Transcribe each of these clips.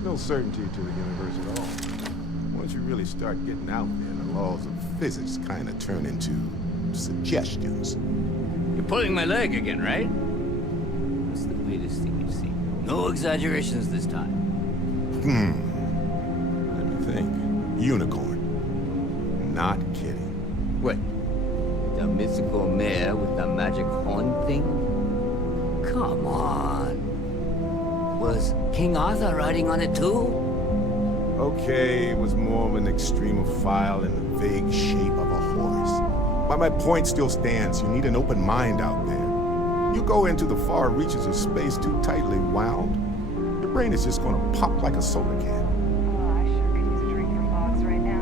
There's no certainty to the universe at all. Once you really start getting out there, the laws of physics kind of turn into suggestions. You're pulling my leg again, right? What's the weirdest thing you've seen? No exaggerations this time. Let me think. Unicorn. Not kidding. What? The mythical mare with the magic horn thing? Come on. Was King Arthur riding on it too? Okay, it was more of an extremophile in the vague shape of a horse. But my point still stands. You need an open mind out there. You go into the far reaches of space too tightly wound, your brain is just gonna pop like a soda can. Oh, I sure could use a drink from Boggs right now.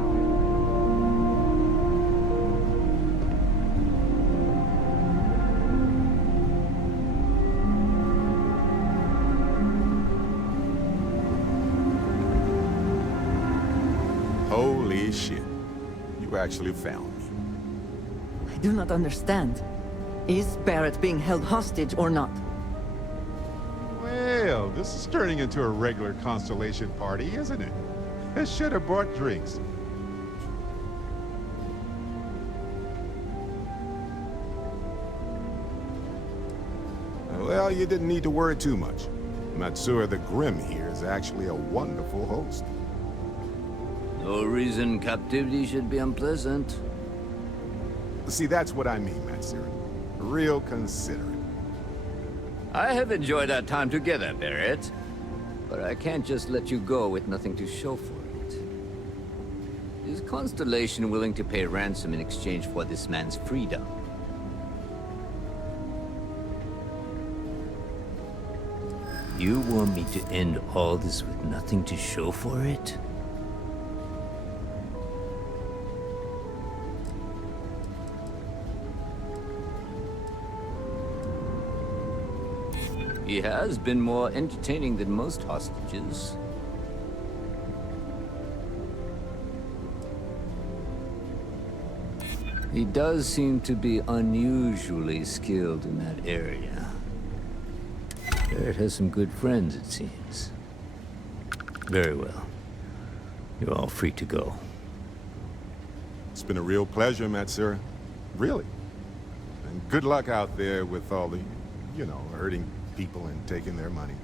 Holy shit. You actually found me. I do not understand. Is Barrett being held hostage or not? Well, this is turning into a regular Constellation party, isn't it? I should have brought drinks. Well, you didn't need to worry too much. Matsura the Grim here is actually a wonderful host. No reason captivity should be unpleasant. See, that's what I mean, Matsura. Real considerate. I have enjoyed our time together, Barrett. But I can't just let you go with nothing to show for it. Is Constellation willing to pay ransom in exchange for this man's freedom? You want me to end all this with nothing to show for it? He has been more entertaining than most hostages. He does seem to be unusually skilled in that area. Barrett has some good friends, it seems. Very well. You're all free to go. It's been a real pleasure, Matsura. Really. And good luck out there with all the, hurting people and taking their money.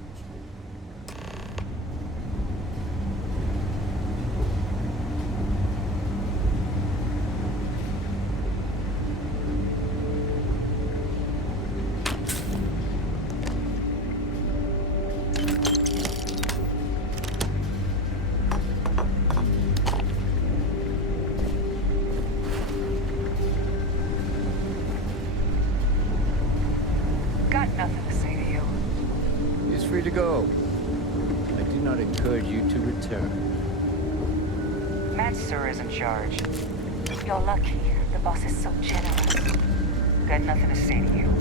Got nothing to say to you. He's free to go. I do not encourage you to return. Matsura is in charge. You're lucky. The boss is so generous. Got nothing to say to you.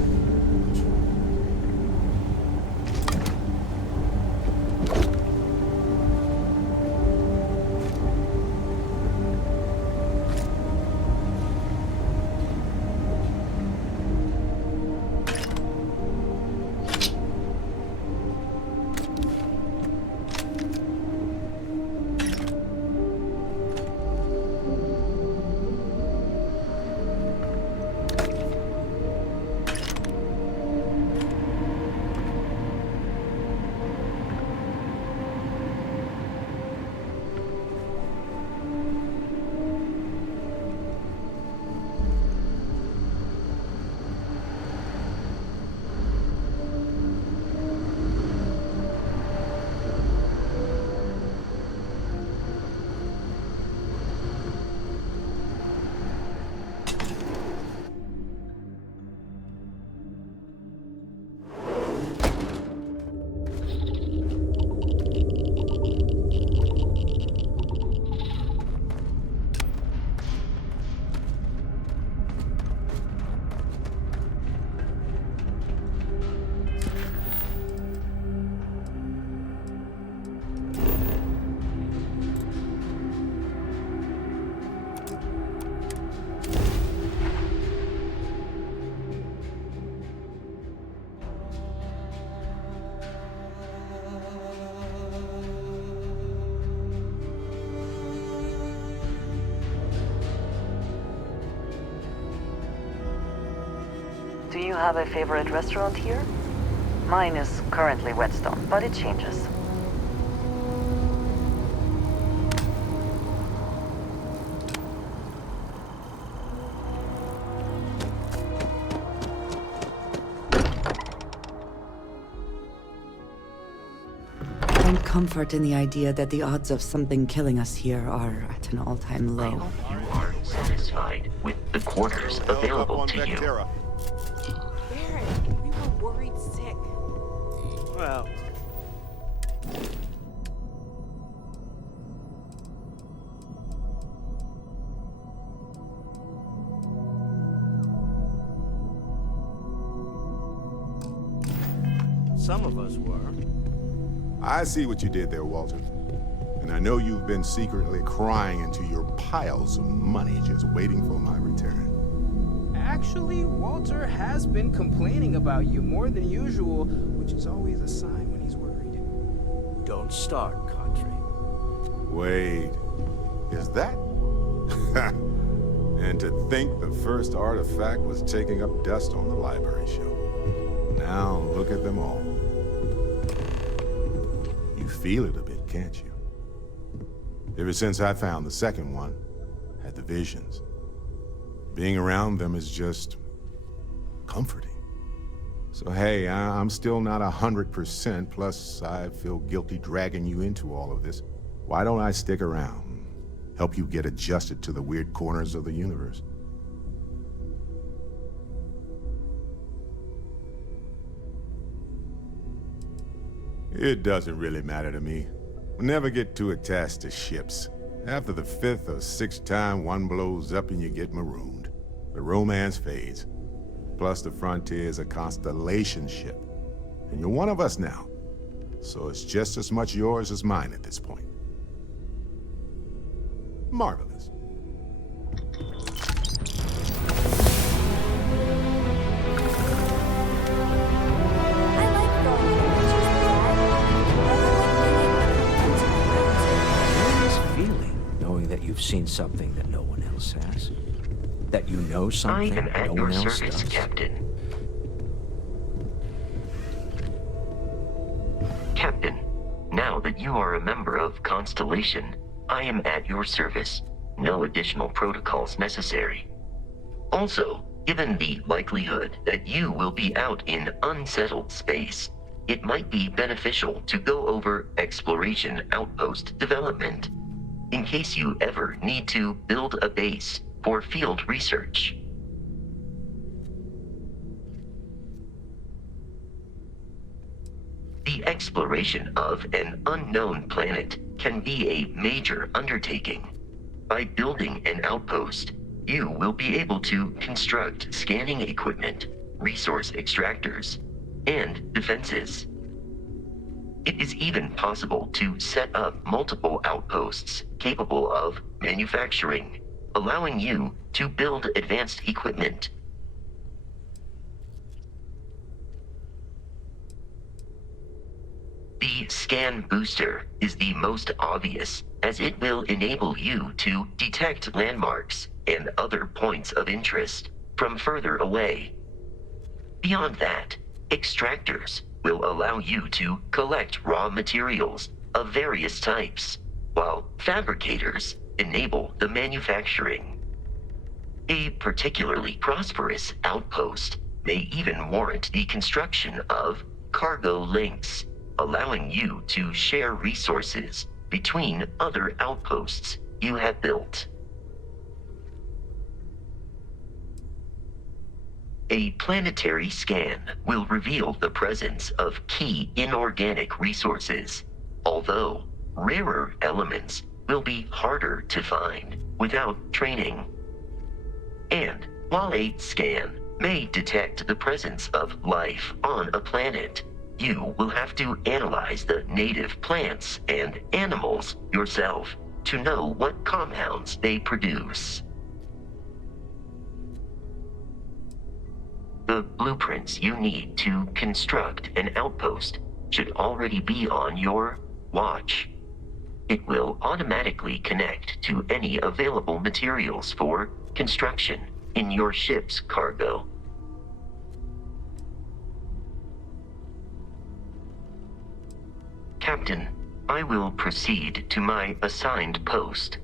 you have a favorite restaurant here? Mine is currently Whetstone, but it changes. Find comfort in the idea that the odds of something killing us here are at an all-time I low. hope you are satisfied with the quarters available to you. Barrett, we were worried sick. Well, some of us were. I see what you did there, Walter. And I know you've been secretly crying into your piles of money just waiting for my return. Actually, Walter has been complaining about you more than usual, which is always a sign when he's worried. Don't start, Country. Wait, is that? And to think the first artifact was taking up dust on the library shelf. Now look at them all. You feel it a bit, can't you? Ever since I found the second one, had the visions. Being around them is just comforting. So hey, I'm still not 100%, plus I feel guilty dragging you into all of this. Why don't I stick around? Help you get adjusted to the weird corners of the universe. It doesn't really matter to me. We'll never get too attached to ships. After the 5th or 6th time one blows up and you get marooned, the romance fades. Plus the Frontier is a constellation ship. And you're one of us now. So it's just as much yours as mine at this point. Marvelous. I like going on adventures like that. Nice feeling, knowing that you've seen something that no one else has. That you know I something am at no your one else service, does. Captain. Captain, now that you are a member of Constellation, I am at your service. No additional protocols necessary. Also, given the likelihood that you will be out in unsettled space, it might be beneficial to go over exploration outpost development, in case you ever need to build a base for field research. The exploration of an unknown planet can be a major undertaking. By building an outpost, you will be able to construct scanning equipment, resource extractors, and defenses. It is even possible to set up multiple outposts capable of manufacturing, allowing you to build advanced equipment. The scan booster is the most obvious, as it will enable you to detect landmarks and other points of interest from further away. Beyond that, extractors will allow you to collect raw materials of various types, while fabricators enable the manufacturing. A particularly prosperous outpost may even warrant the construction of cargo links, allowing you to share resources between other outposts you have built. A planetary scan will reveal the presence of key inorganic resources, although rarer elements will be harder to find without training. And while a scan may detect the presence of life on a planet, you will have to analyze the native plants and animals yourself to know what compounds they produce. The blueprints you need to construct an outpost should already be on your watch. It will automatically connect to any available materials for construction in your ship's cargo. Captain, I will proceed to my assigned post.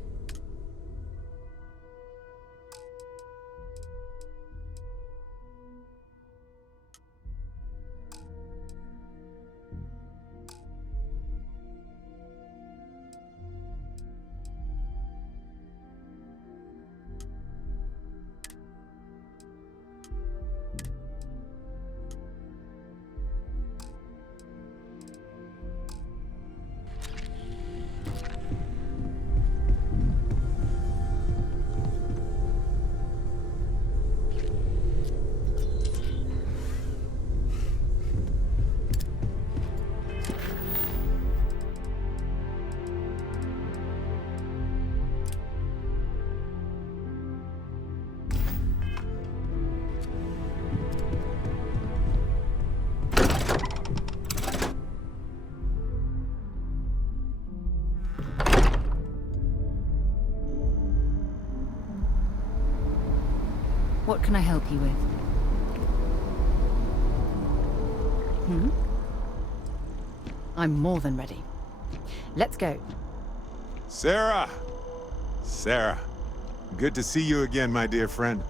What can I help you with? I'm more than ready. Let's go. Sarah! Sarah, good to see you again, my dear friend.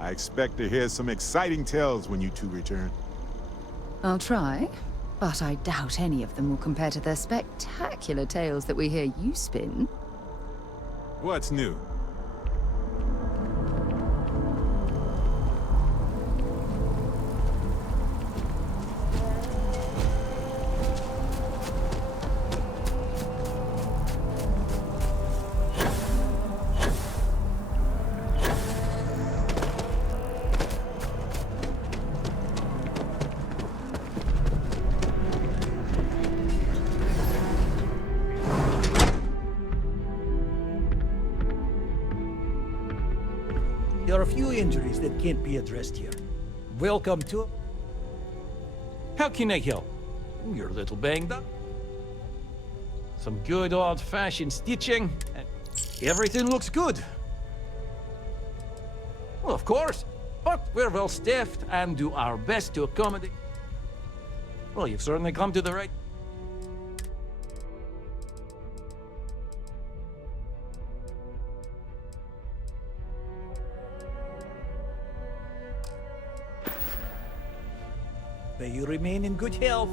I expect to hear some exciting tales when you two return. I'll try, but I doubt any of them will compare to the spectacular tales that we hear you spin. What's new? There are a few injuries that can't be addressed here. Welcome to... How can I help? You're a little banged up. Some good old-fashioned stitching, and everything looks good. Well, of course, but we're well staffed and do our best to accommodate. Well, you've certainly come to the right... May you remain in good health.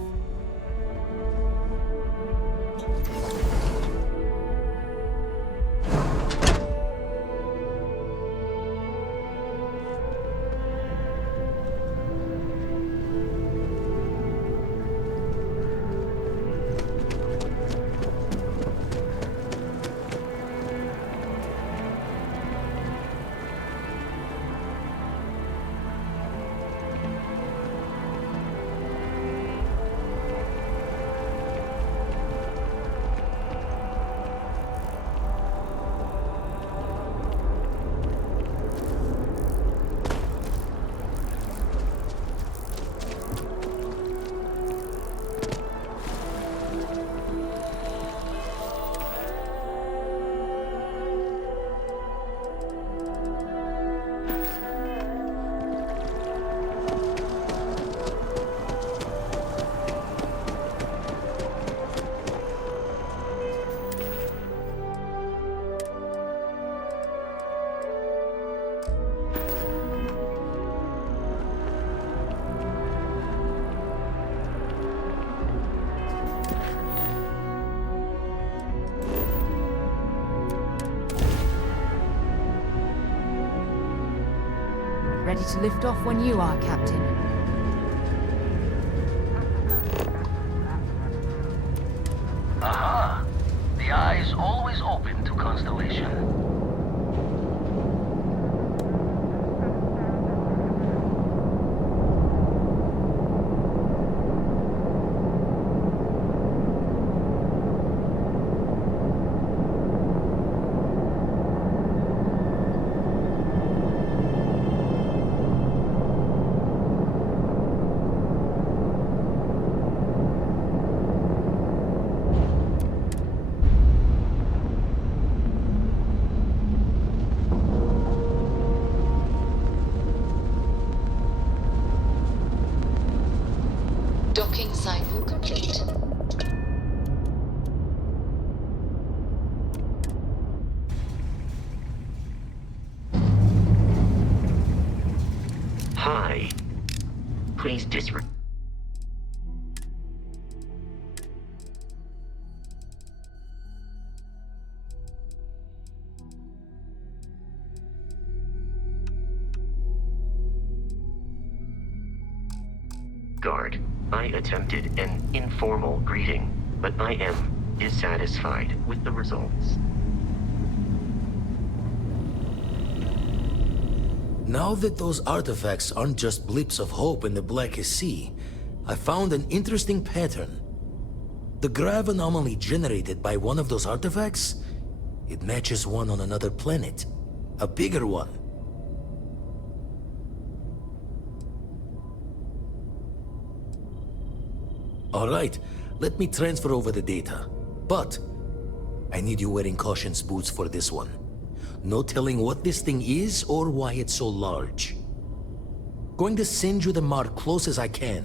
Ready to lift off when you are, Captain. Aha! The eye is always open to Constellation. Please disregard. I attempted an informal greeting, but I am dissatisfied with the results. Now that those artifacts aren't just blips of hope in the Blackest Sea, I found an interesting pattern. The grav anomaly generated by one of those artifacts, it matches one on another planet. A bigger one. Alright, let me transfer over the data. But I need you wearing caution's boots for this one. No telling what this thing is or why it's so large. Going to send you the mark close as I can,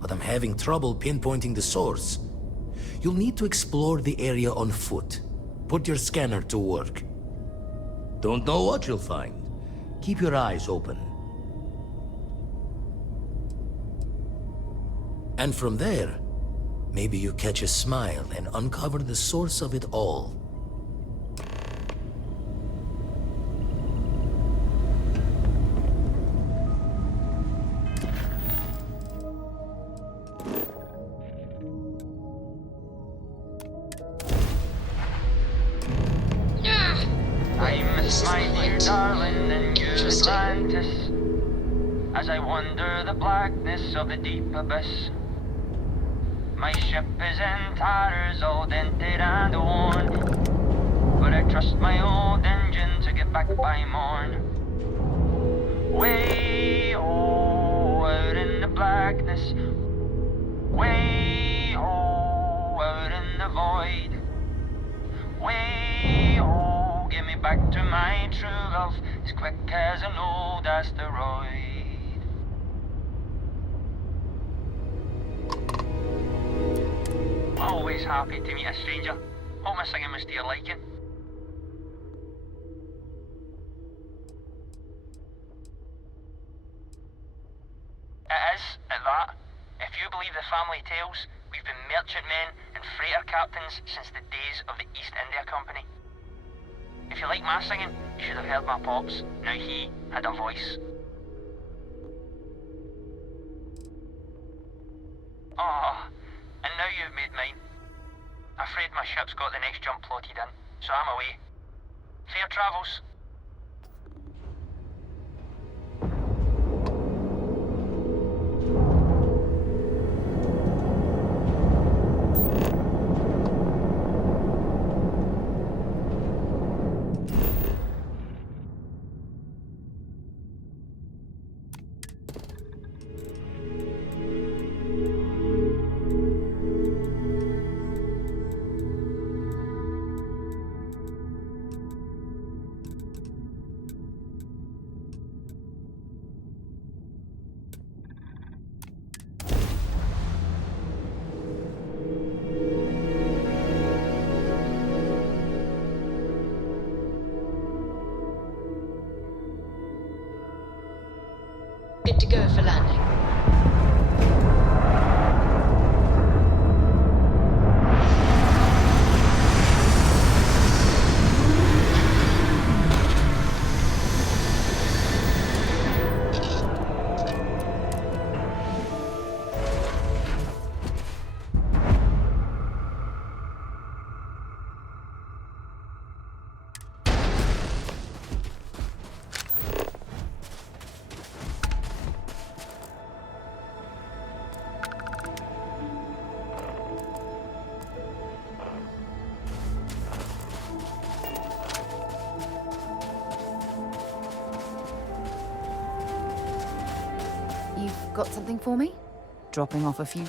but I'm having trouble pinpointing the source. You'll need to explore the area on foot. Put your scanner to work. Don't know what you'll find. Keep your eyes open. And from there, maybe you catch a smile and uncover the source of it all. I miss my dear darling and you Atlantis, as I wander the blackness of the deep abyss. My ship is in tatters, all dented and worn, but I trust my old engine to get back by morn. Way out in the blackness, way out in the void, way get me back to my true love as quick as an old asteroid. Always happy to meet a stranger. Hope my singing was to your liking. It is, at that. If you believe the family tales, we've been merchantmen and freighter captains since the days of the East India Company. If you like my singing, you should have heard my pops. Now he had a voice. Oh, and now you've made mine. Afraid my ship's got the next jump plotted in, so I'm away. Fair travels. Good to go for landing. You've got something for me? Dropping off a few...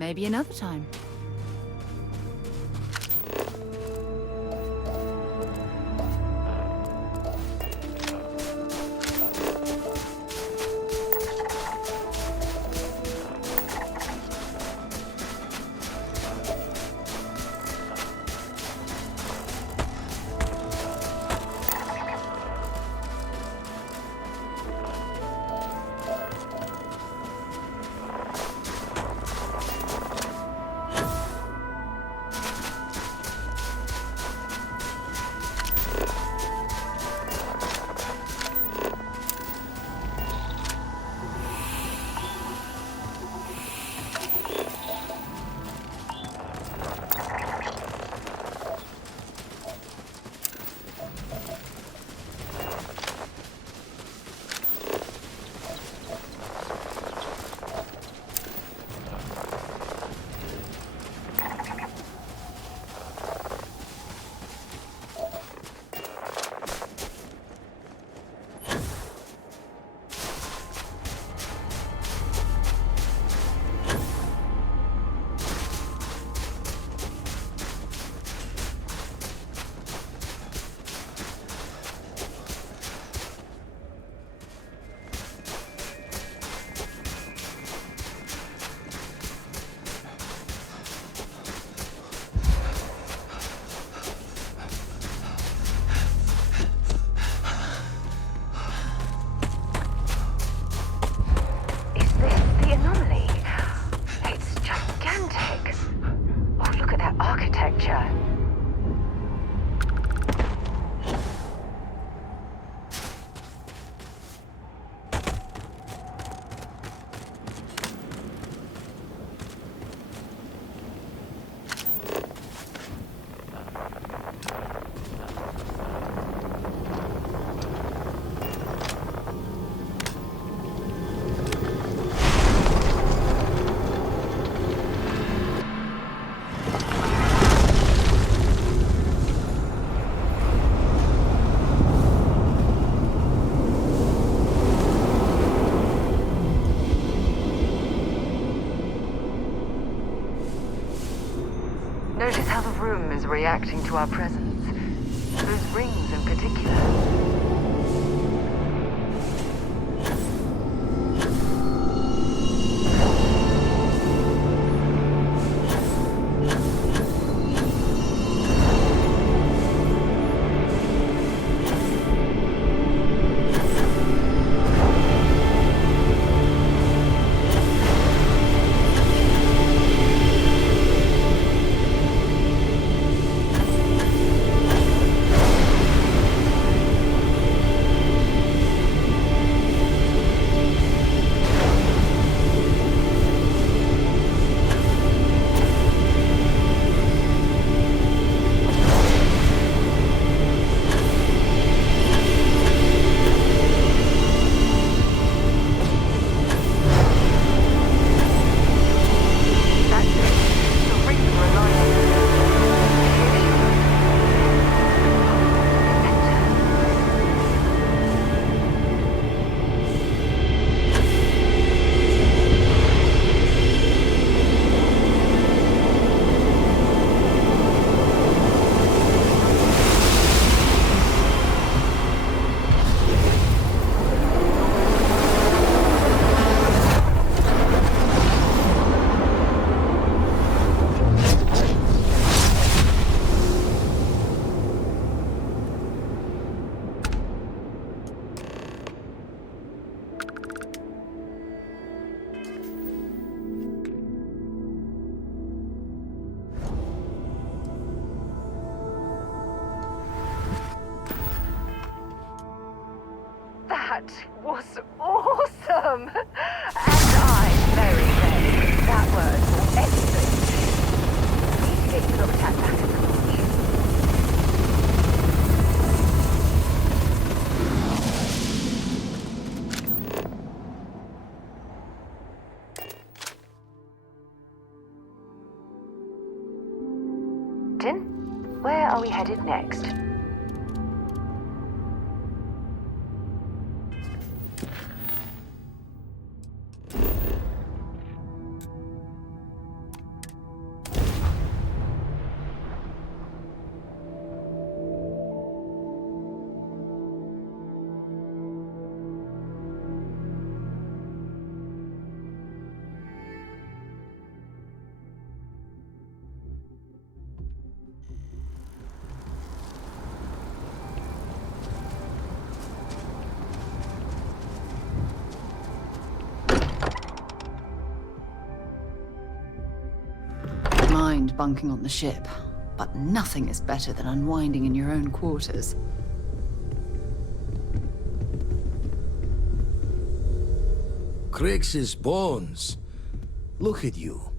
Maybe another time. Notice how the room is reacting to our presence. Those rings in particular. That was awesome! And I'm very ready. That word for excellent. Need to get you looked at back at the launch. Tin, where are we headed next? mind bunking on the ship, but nothing is better than unwinding in your own quarters. Crix's bones. Look at you.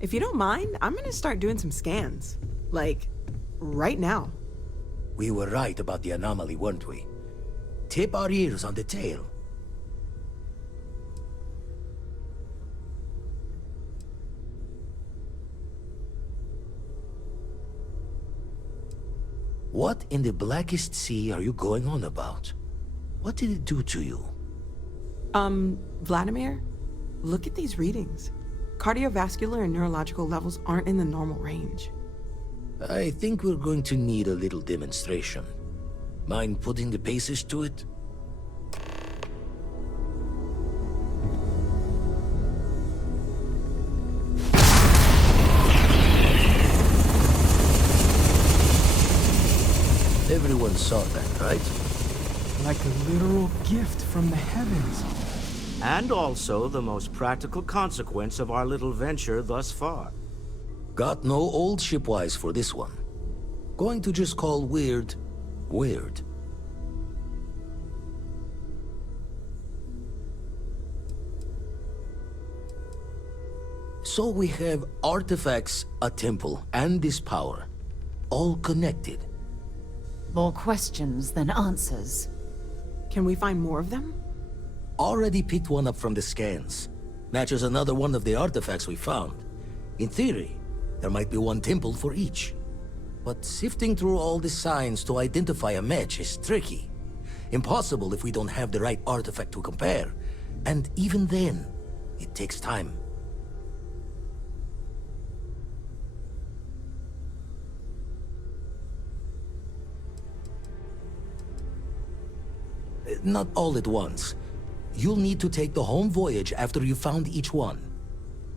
If you don't mind, I'm gonna start doing some scans. Like, right now. We were right about the anomaly, weren't we? Tip our ears on the tail. What in the blackest sea are you going on about? What did it do to you? Vladimir, look at these readings. Cardiovascular and neurological levels aren't in the normal range. I think we're going to need a little demonstration. Mind putting the paces to it? Everyone saw that, right? Like a literal gift from the heavens. And also the most practical consequence of our little venture thus far. Got no old shipwise for this one. Going to just call weird, weird. So we have artifacts, a temple, and this power. All connected. More questions than answers. Can we find more of them? Already picked one up from the scans. Matches another one of the artifacts we found. In theory, there might be one temple for each. But sifting through all the signs to identify a match is tricky. Impossible if we don't have the right artifact to compare. And even then, it takes time. Not all at once. You'll need to take the home voyage after you found each one.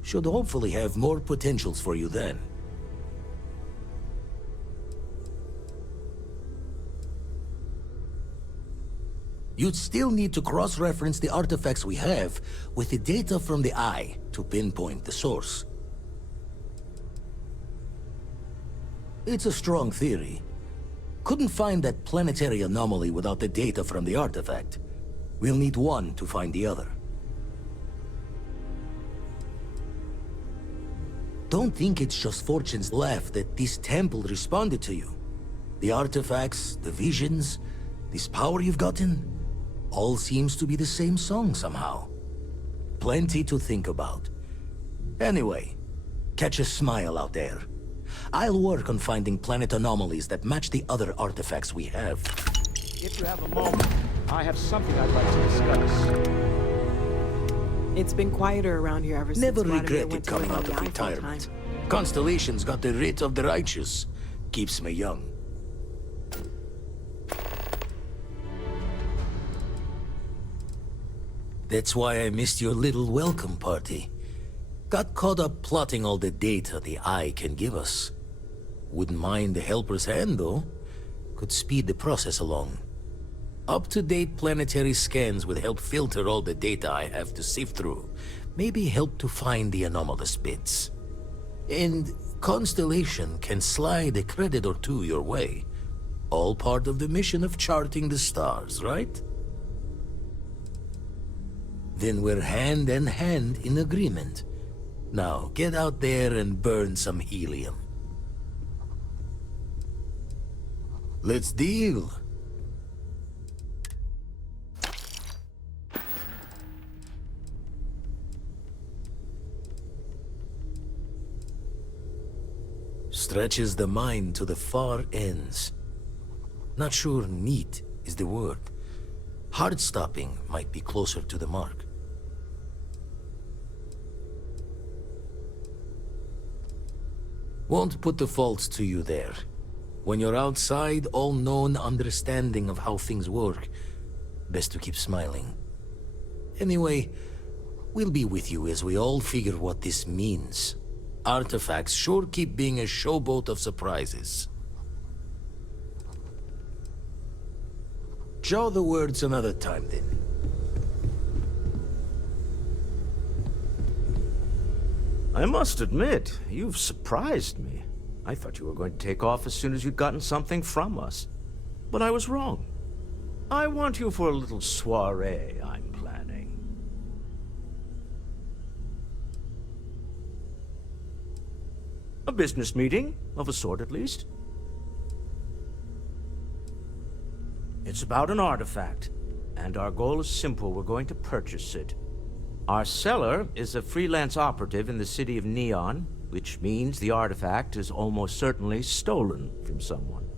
Should hopefully have more potentials for you then. You'd still need to cross-reference the artifacts we have with the data from the eye to pinpoint the source. It's a strong theory. Couldn't find that planetary anomaly without the data from the artifact. We'll need one to find the other. Don't think it's just Fortune's laugh that this temple responded to you. The artifacts, the visions, this power you've gotten, all seems to be the same song somehow. Plenty to think about. Anyway, catch a smile out there. I'll work on finding planet anomalies that match the other artifacts we have. If you have a moment, I have something I'd like to discuss. It's been quieter around here ever since Never Vladimir regretted went to coming live out on of the eye full retirement. time. Constellation's got the writ of the righteous. Keeps me young. That's why I missed your little welcome party. Got caught up plotting all the data the eye can give us. Wouldn't mind the helper's hand, though. Could speed the process along. Up-to-date planetary scans would help filter all the data I have to sift through. Maybe help to find the anomalous bits. And Constellation can slide a credit or two your way. All part of the mission of charting the stars, right? Then we're hand in hand in agreement. Now, get out there and burn some helium. Let's deal. Stretches the mind to the far ends. Not sure neat is the word. Heart-stopping might be closer to the mark. Won't put the faults to you there. When you're outside all-known understanding of how things work, best to keep smiling. Anyway, we'll be with you as we all figure what this means. Artifacts sure keep being a showboat of surprises. Jaw the words another time, then. I must admit, you've surprised me. I thought you were going to take off as soon as you'd gotten something from us. But I was wrong. I want you for a little soiree I'm planning. A business meeting, of a sort at least. It's about an artifact, and our goal is simple. We're going to purchase it. Our seller is a freelance operative in the city of Neon, which means the artifact is almost certainly stolen from someone.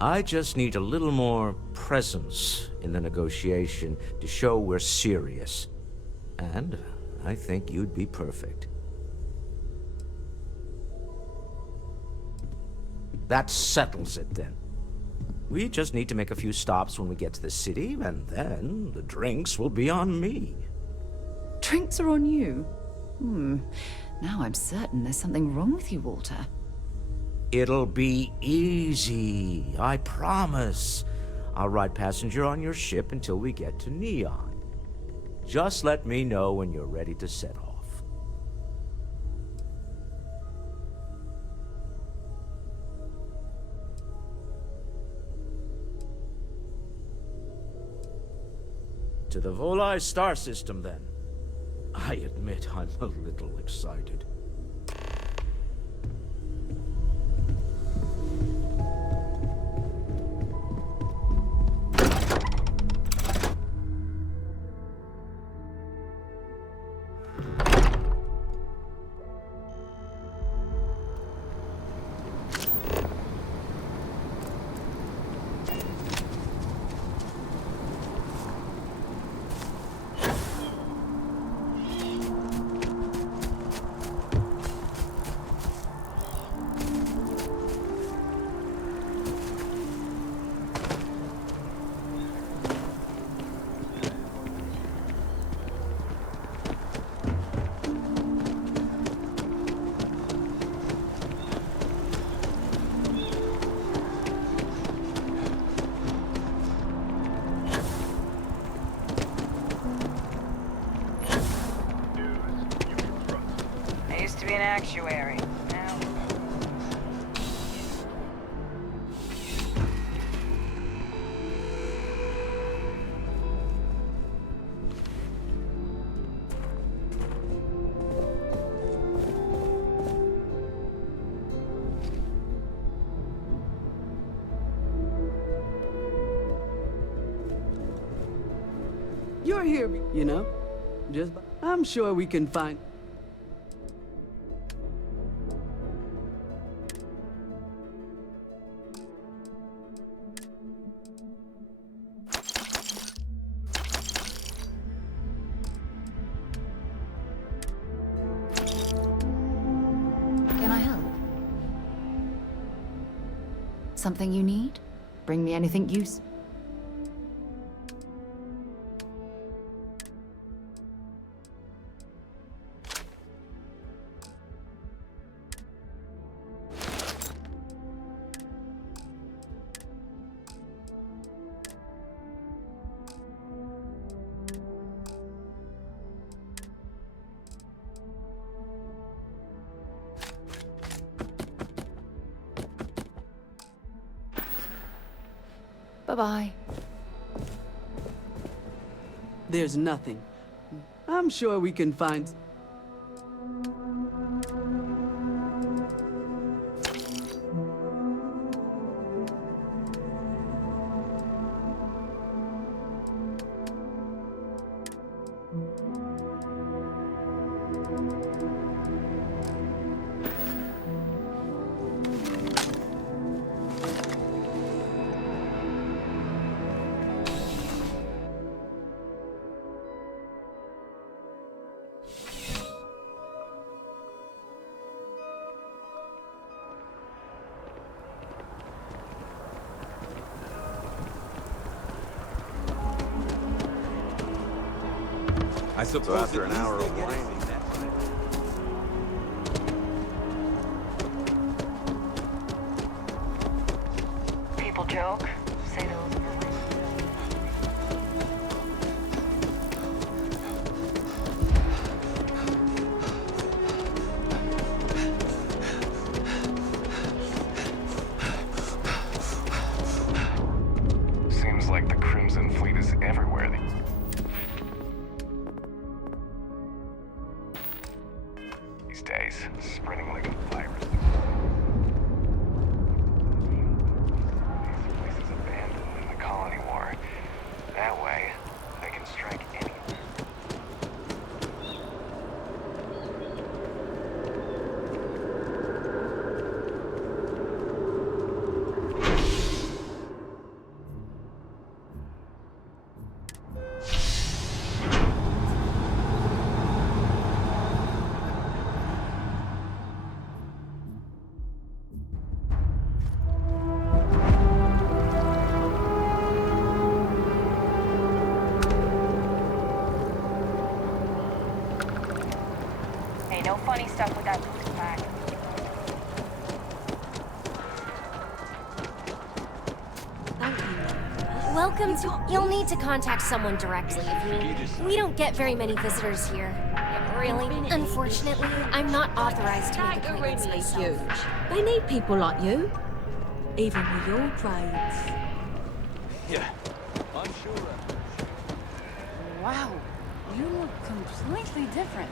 I just need a little more presence in the negotiation to show we're serious. And I think you'd be perfect. That settles it then. We just need to make a few stops when we get to the city, and then the drinks will be on me. Drinks are on you? Now I'm certain there's something wrong with you, Walter. It'll be easy, I promise. I'll ride passenger on your ship until we get to Neon. Just let me know when you're ready to set off. To the Volai star system, then. I admit I'm a little excited. Be an actuary. Now... You're here, you know? I'm sure we can find... Something you need? Bring me anything useful. Bye-bye. There's nothing. I'm sure we can find... I suppose so after an hour of whining. People joke, say those. no funny stuff with that boost pack. Welcome to... You'll need to contact someone directly. We don't get very many visitors here. Really? Unfortunately, I'm not authorized to make appointments myself. They need people like you. Even with your trades. Yeah, I'm sure. Wow, you look completely different.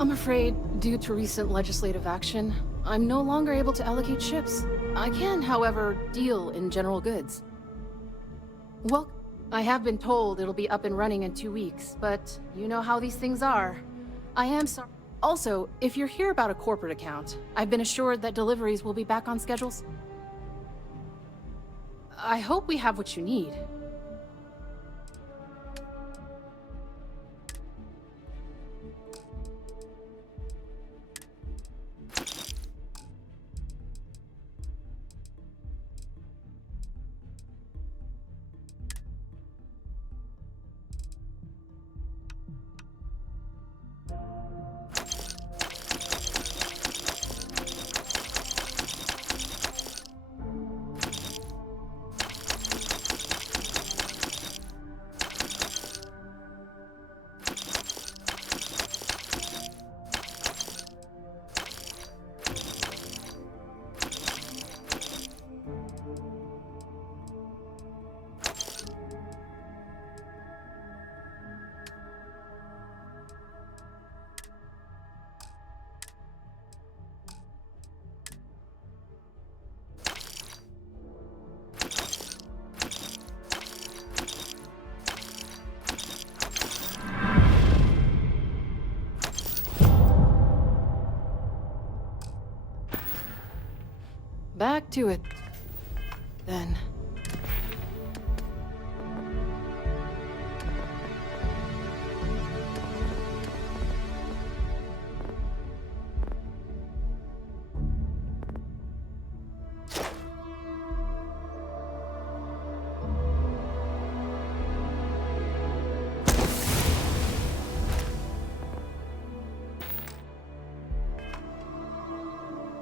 I'm afraid, due to recent legislative action, I'm no longer able to allocate ships. I can, however, deal in general goods. Well, I have been told it'll be up and running in 2 weeks, but you know how these things are. I am sorry. Also, if you're here about a corporate account, I've been assured that deliveries will be back on schedules. I hope we have what you need. Back to it, then.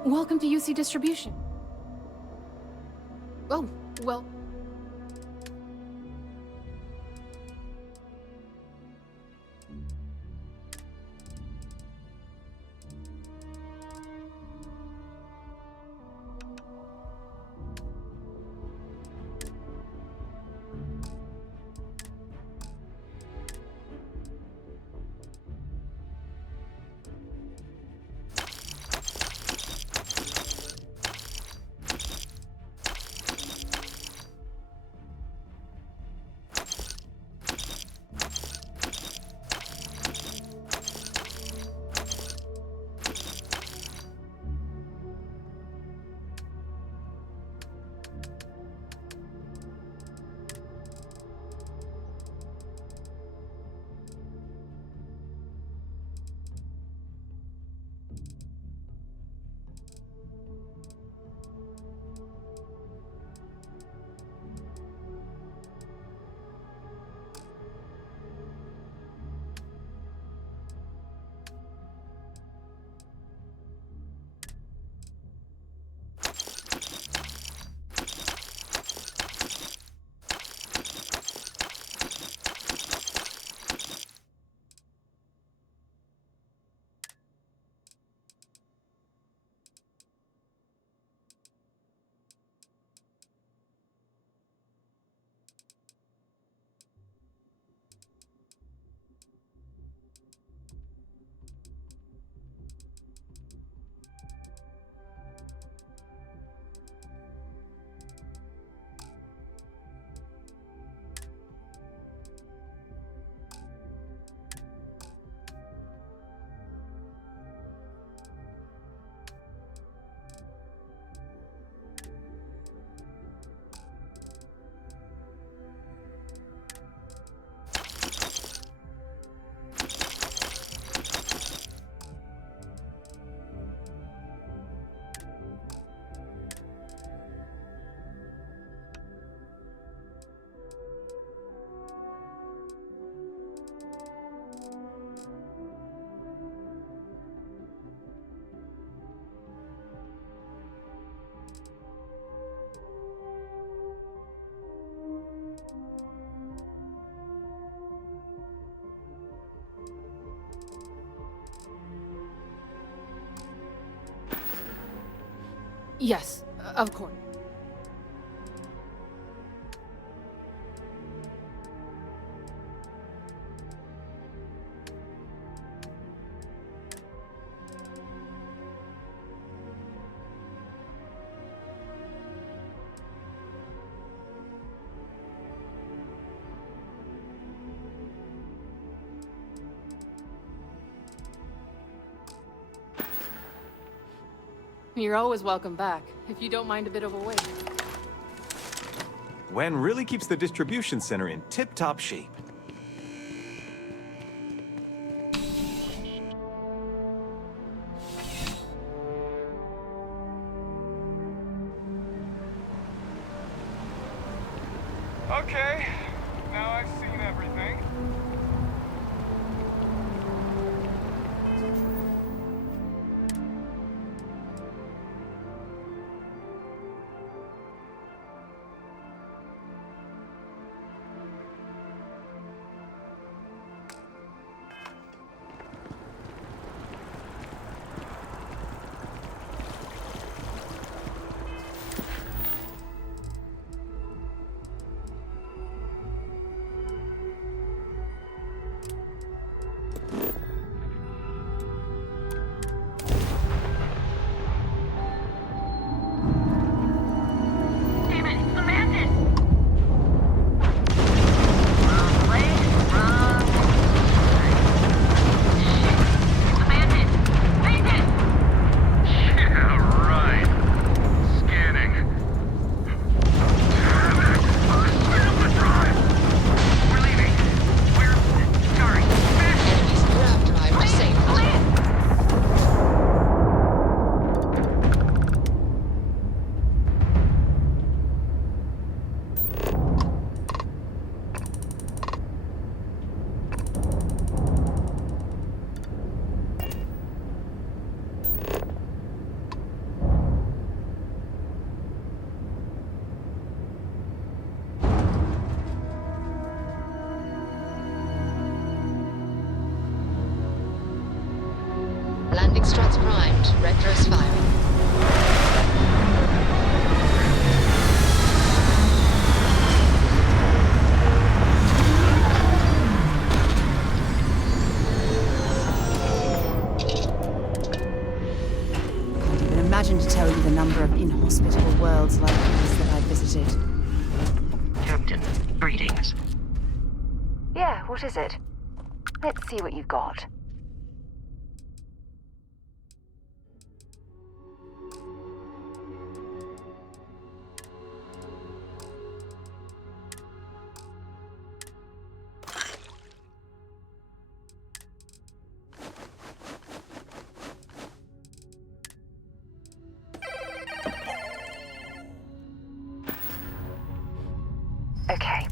Welcome to UC Distribution. Oh, well... Yes, of course. You're always welcome back, if you don't mind a bit of a wait. Wen really keeps the distribution center in tip-top shape. Okay, now I've seen everything. Landing struts primed. Retros firing. Can't even imagine to tell you the number of inhospitable worlds like these that I've visited. Captain, greetings. Yeah, what is it? Let's see what you've got. Okay.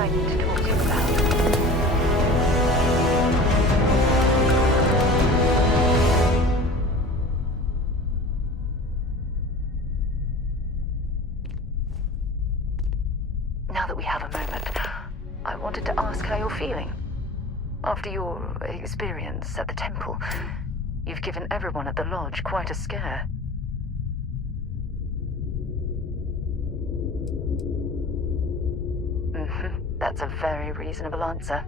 I need to talk to you about. Now that we have a moment, I wanted to ask how you're feeling. After your experience at the temple, you've given everyone at the lodge quite a scare. That's a very reasonable answer.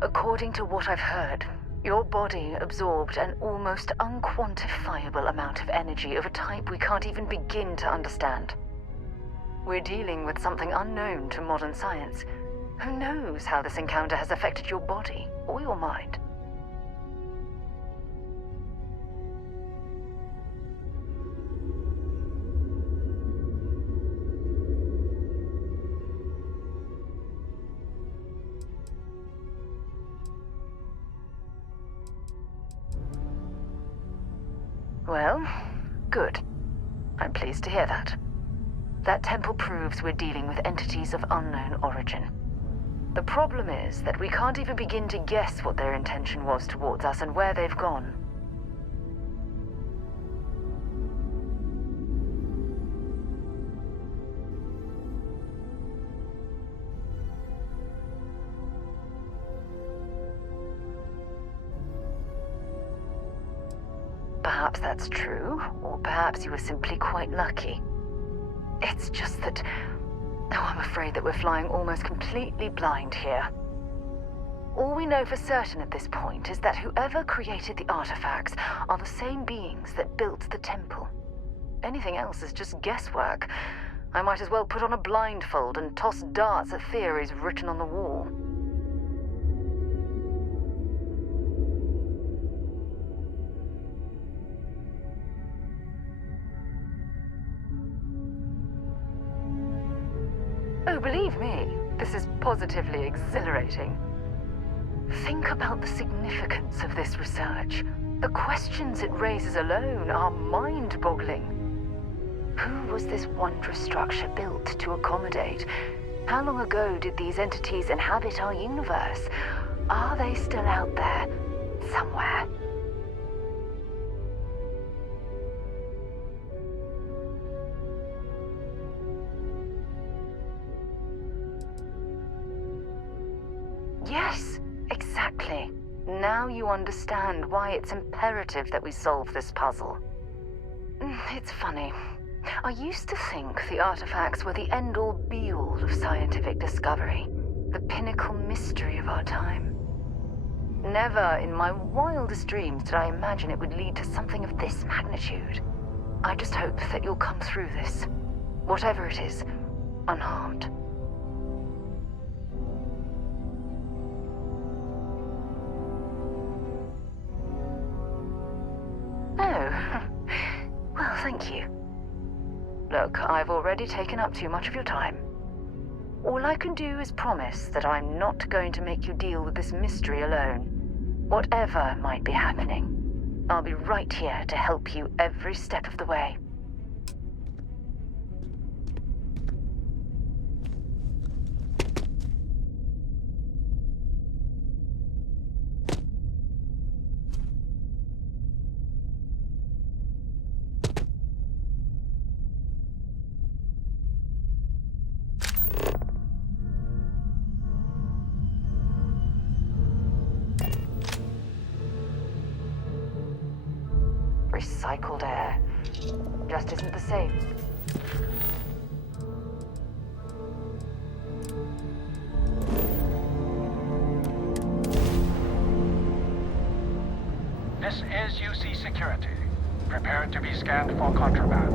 According to what I've heard, your body absorbed an almost unquantifiable amount of energy of a type we can't even begin to understand. We're dealing with something unknown to modern science. Who knows how this encounter has affected your body or your mind? Well, good. I'm pleased to hear that. That temple proves we're dealing with entities of unknown origin. The problem is that we can't even begin to guess what their intention was towards us and where they've gone. Perhaps that's true, or perhaps you were simply quite lucky. It's just that... Oh, I'm afraid that we're flying almost completely blind here. All we know for certain at this point is that whoever created the artifacts are the same beings that built the temple. Anything else is just guesswork. I might as well put on a blindfold and toss darts at theories written on the wall. Oh, believe me, this is positively exhilarating. Think about the significance of this research. The questions it raises alone are mind-boggling. Who was this wondrous structure built to accommodate? How long ago did these entities inhabit our universe? Are they still out there, somewhere? Yes, exactly. Now you understand why it's imperative that we solve this puzzle. It's funny. I used to think the artifacts were the end-all be-all of scientific discovery, the pinnacle mystery of our time. Never in my wildest dreams did I imagine it would lead to something of this magnitude. I just hope that you'll come through this, whatever it is, unharmed. Oh, well, thank you. Look, I've already taken up too much of your time. All I can do is promise that I'm not going to make you deal with this mystery alone. Whatever might be happening, I'll be right here to help you every step of the way. Recycled air. Just isn't the same. This is UC Security. Prepare to be scanned for contraband.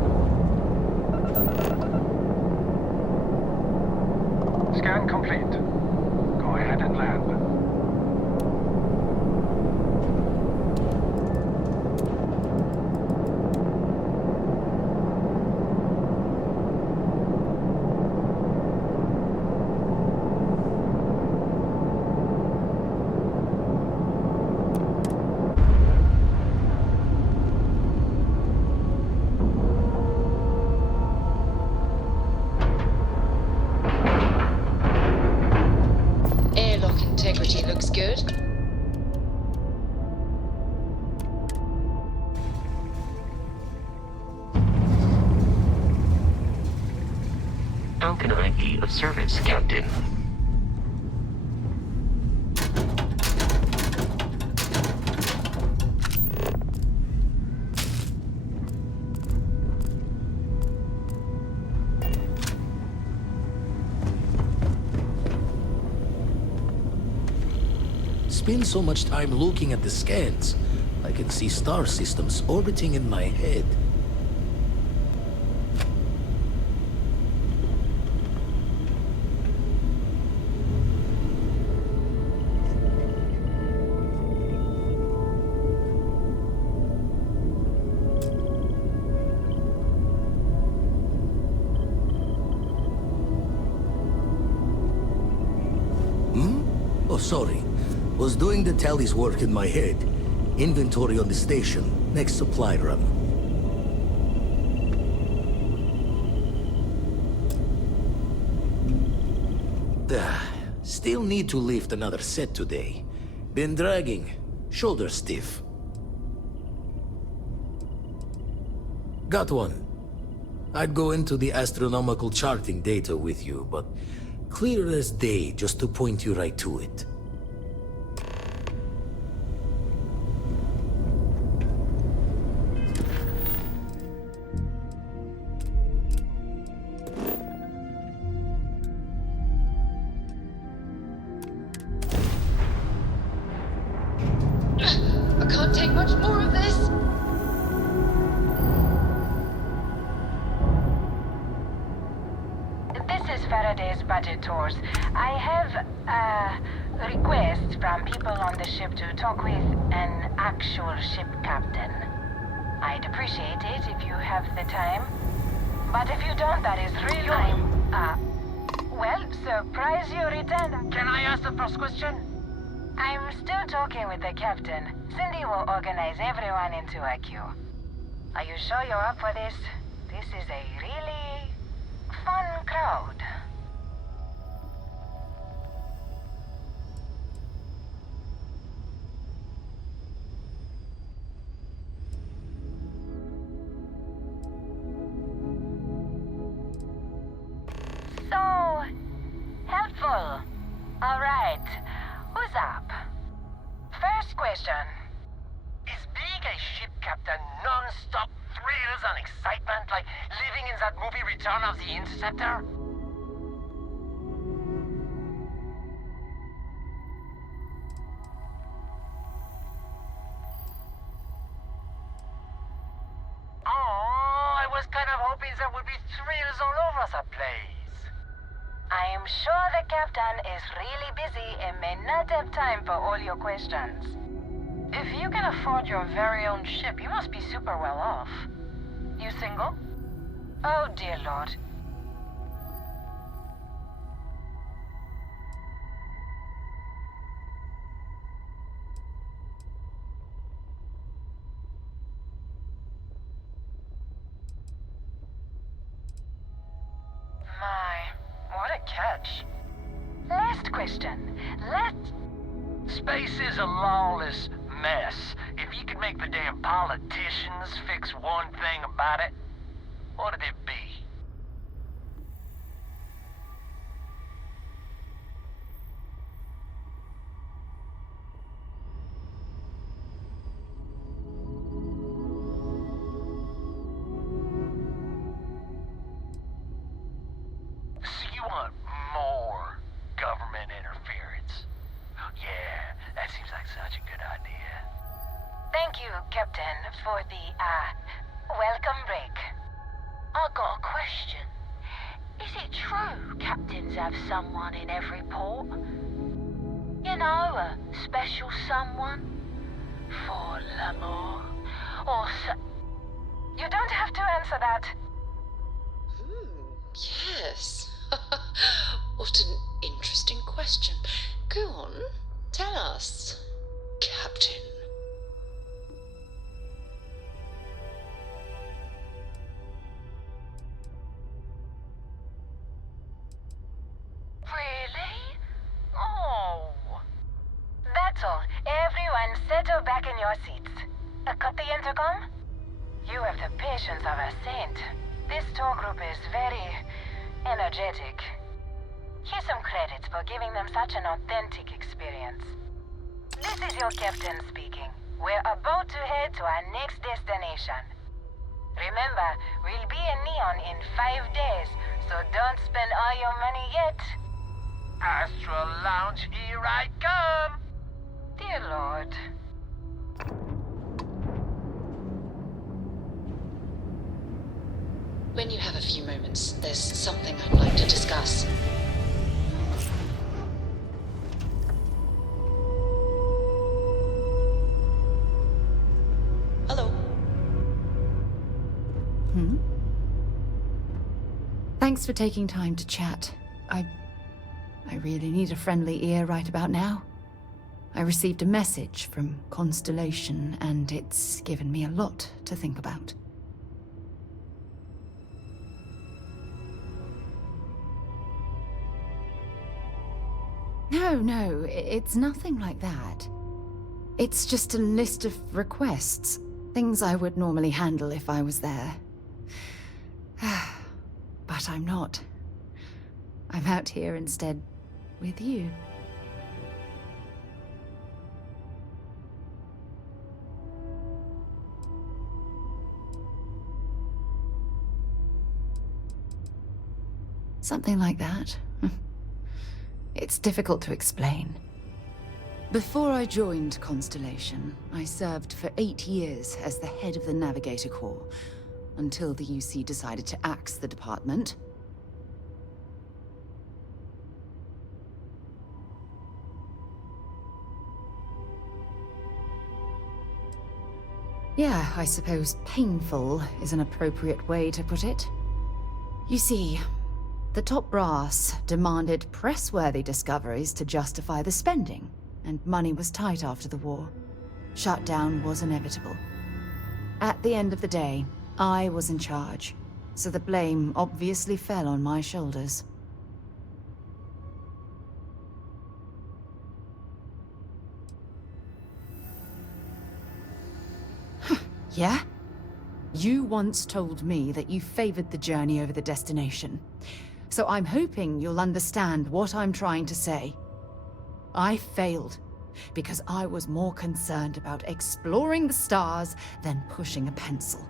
Scan complete. Go ahead and land. good? How can I be of service, Captain? Spend so much time looking at the scans, I can see star systems orbiting in my head. Oh, sorry. Was doing the tally's work in my head. Inventory on the station, next supply run. Still need to lift another set today. Been dragging. Shoulder stiff. Got one. I'd go into the astronomical charting data with you, but clear as day just to point you right to it. I can't take much more of this. This is Faraday's budget tours. I have a request from people on the ship to talk with an actual ship captain. I'd appreciate it if you have the time. But if you don't, that is really... well, surprise you returned. Can I ask the first question? I'm still talking with the captain. Cindy will organize everyone into a queue. Are you sure you're up for this? This is a really fun crowd. So helpful. All right. Who's up? First question. Is being a ship captain non-stop thrills and excitement, like living in that movie Return of the Interceptor? Oh, I was kind of hoping there would be thrills all over the place. I am sure the captain is really busy and may not have time for all your questions. If you can afford your very own ship, you must be super well off. You single? Oh, dear Lord. My, what a catch. Last question. Space is a lawless mess. If you could make the damn politicians fix one thing about it, what'd it be? So you want more government interference? Yeah, that seems like such a good idea. Thank you, Captain, for the, welcome break. I got a question. Is it true captains have someone in every port? You know, a special someone? For l'amour? Or You don't have to answer that. Yes. What an interesting question. Go on, tell us, Captain. Really? Oh. Settle. Everyone settle back in your seats. Cut the intercom? You have the patience of a saint. This tour group is very energetic. Here's some credits for giving them such an authentic experience. This is your captain speaking. We're about to head to our next destination. Remember, we'll be in Neon in 5 days, so don't spend all your money yet. Astral Lounge, here I come! Dear Lord. When you have a few moments, there's something I'd like to discuss. Hello? Thanks for taking time to chat. I really need a friendly ear right about now. I received a message from Constellation, and it's given me a lot to think about. No, it's nothing like that. It's just a list of requests, things I would normally handle if I was there. But I'm not. I'm out here instead with you. Something like that. It's difficult to explain. Before I joined Constellation, I served for 8 years as the head of the Navigator Corps, until the UC decided to axe the department. Yeah, I suppose painful is an appropriate way to put it. You see, the top brass demanded press-worthy discoveries to justify the spending, and money was tight after the war. Shutdown was inevitable. At the end of the day, I was in charge, so the blame obviously fell on my shoulders. Yeah? You once told me that you favored the journey over the destination. So I'm hoping you'll understand what I'm trying to say. I failed because I was more concerned about exploring the stars than pushing a pencil.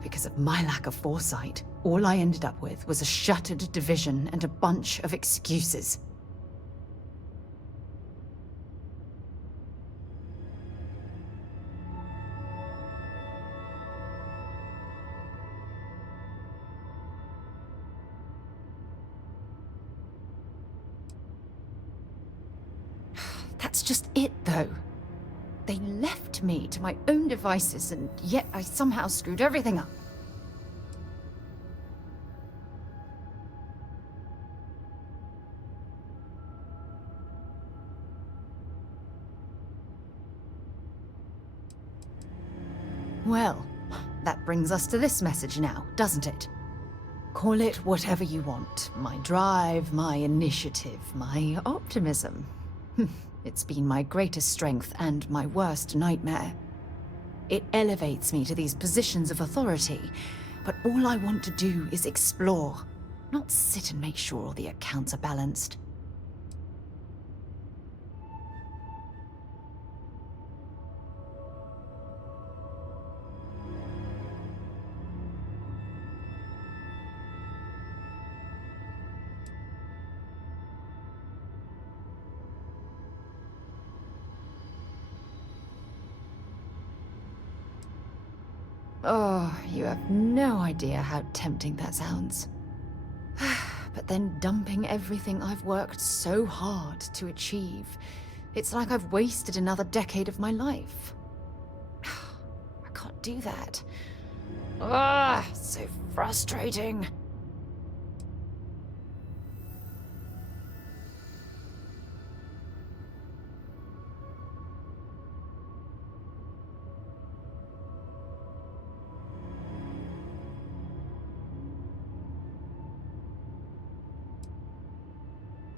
Because of my lack of foresight, all I ended up with was a shattered division and a bunch of excuses. That's just it, though. They left me to my own devices, and yet I somehow screwed everything up. Well, that brings us to this message now, doesn't it? Call it whatever you want. My drive, my initiative, my optimism. It's been my greatest strength and my worst nightmare. It elevates me to these positions of authority, but all I want to do is explore, not sit and make sure all the accounts are balanced. Oh, you have no idea how tempting that sounds. But then dumping everything I've worked so hard to achieve, it's like I've wasted another decade of my life. I can't do that. So frustrating.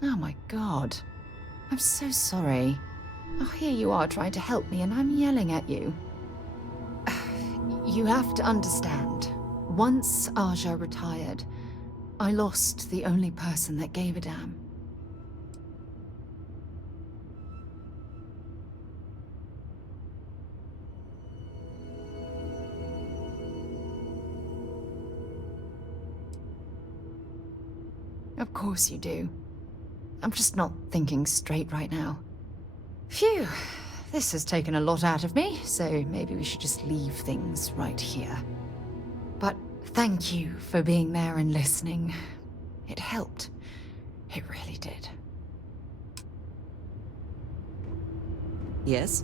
Oh my God. I'm so sorry. Oh, here you are trying to help me, and I'm yelling at you. You have to understand. Once Aja retired, I lost the only person that gave a damn. Of course you do. I'm just not thinking straight right now. Phew, this has taken a lot out of me, so maybe we should just leave things right here. But thank you for being there and listening. It helped. It really did. Yes?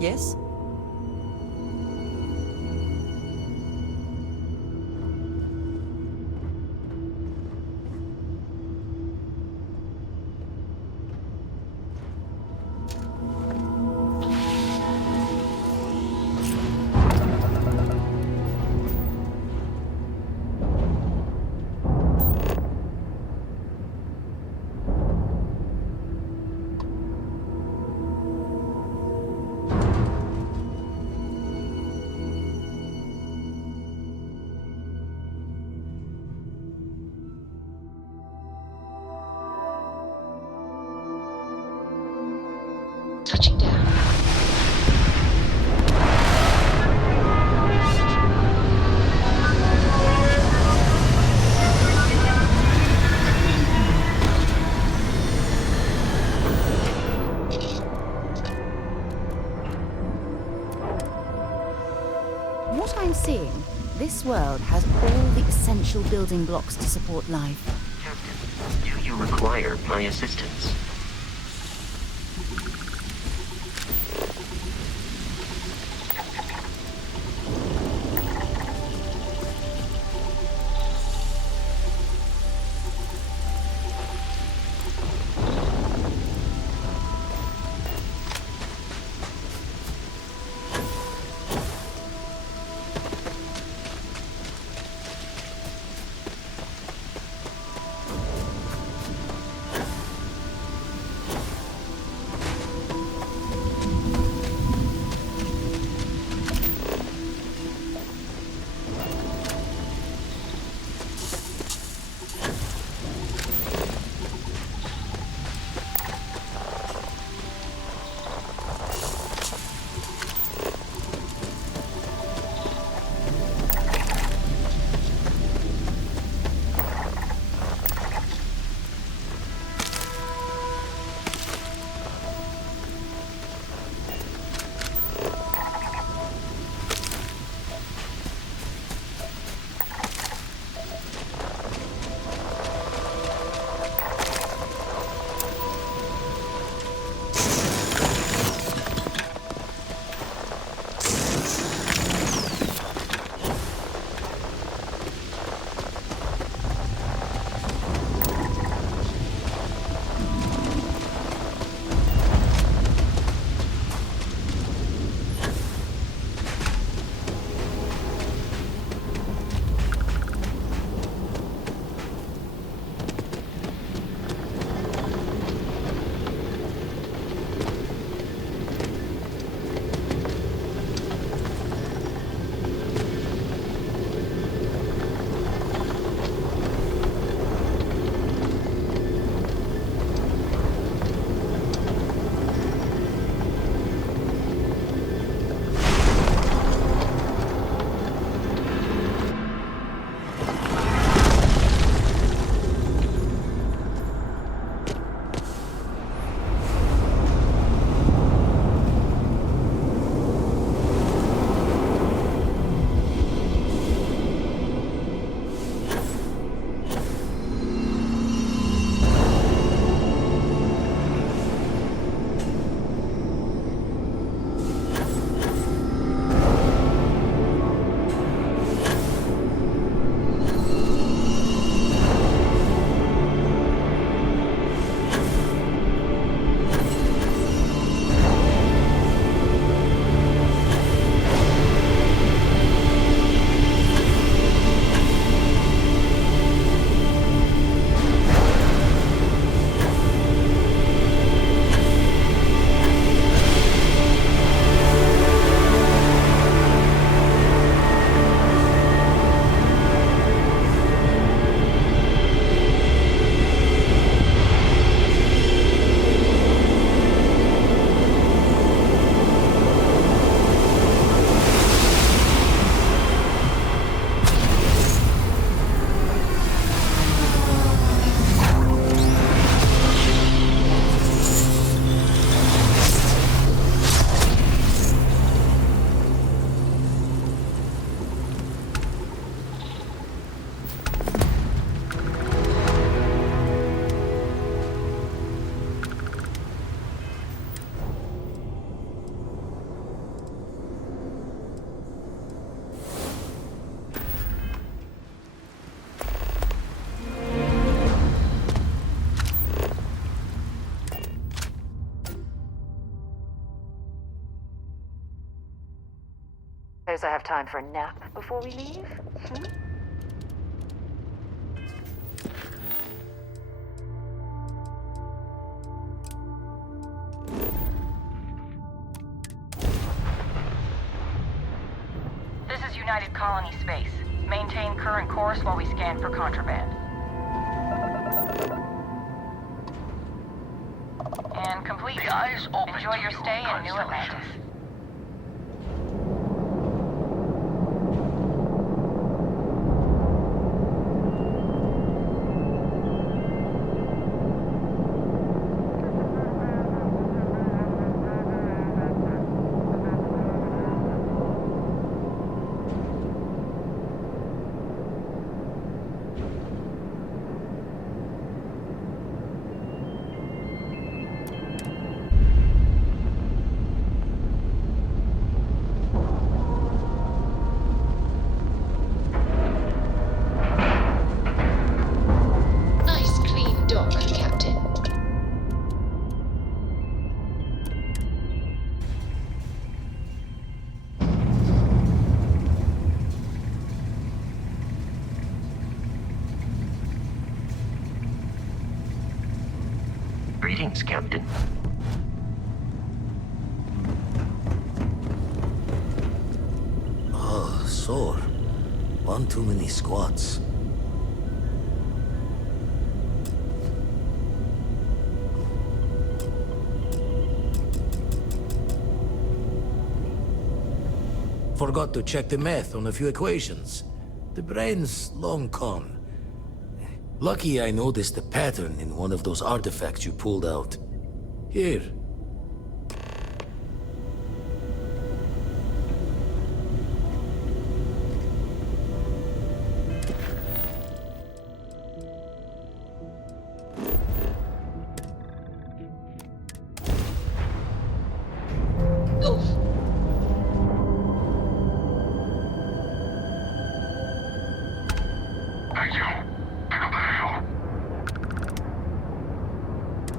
Yes? Touching down. What I'm seeing, this world has all the essential building blocks to support life. Captain, do you require my assistance? suppose I have time for a nap before we leave? Hmm? This is United Colony Space. Maintain current course while we scan for contraband. And complete. The eye is open. Enjoy your stay in New Atlantis. Nice clean dock, Captain. Greetings, Captain. Oh, sore. One too many squats. Forgot to check the math on a few equations. The brain's long gone. Lucky I noticed a pattern in one of those artifacts you pulled out. Here. Thank you. Pick up the hill.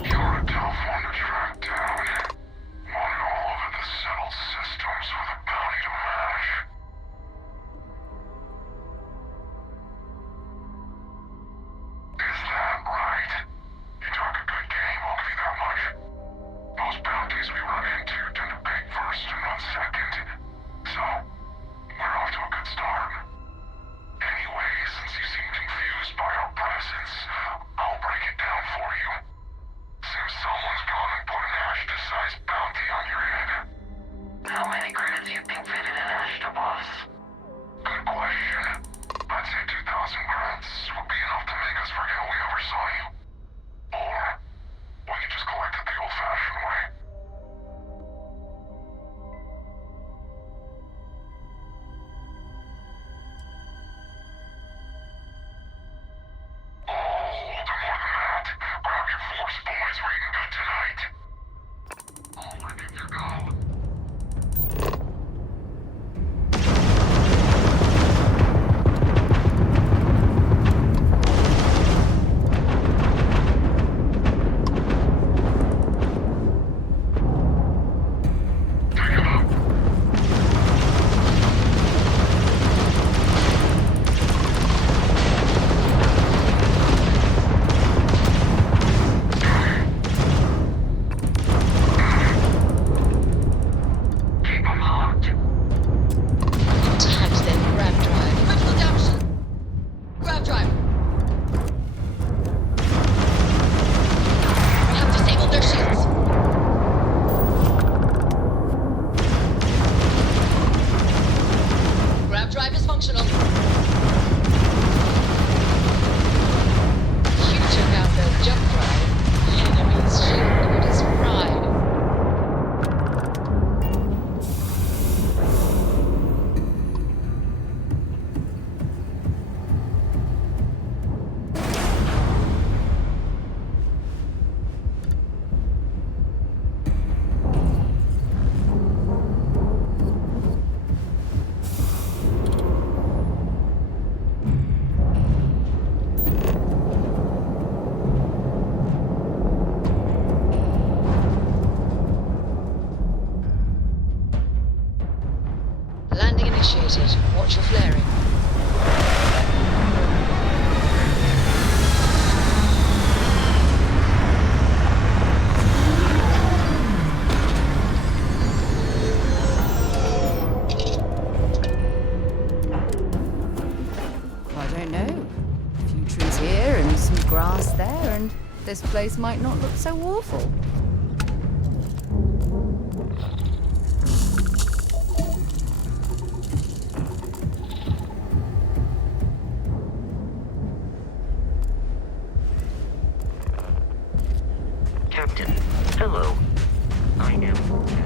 You're a tough one to track down. this place might not look so awful. Captain, hello. I am...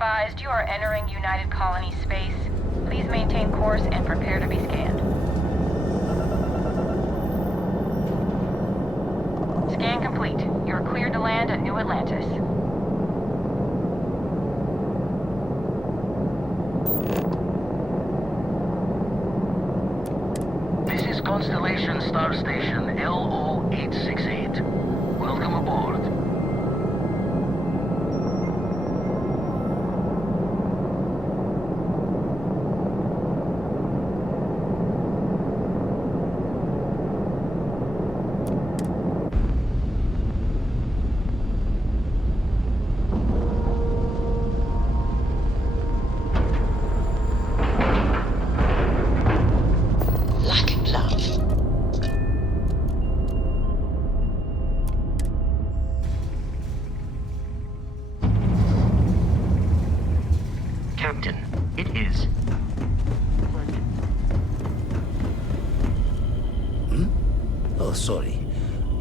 advised, you are entering United Colony space. Please maintain course and prepare to be scanned. Scan complete. You are cleared to land at New Atlantis. This is Constellation Star Station LO-868. Welcome aboard.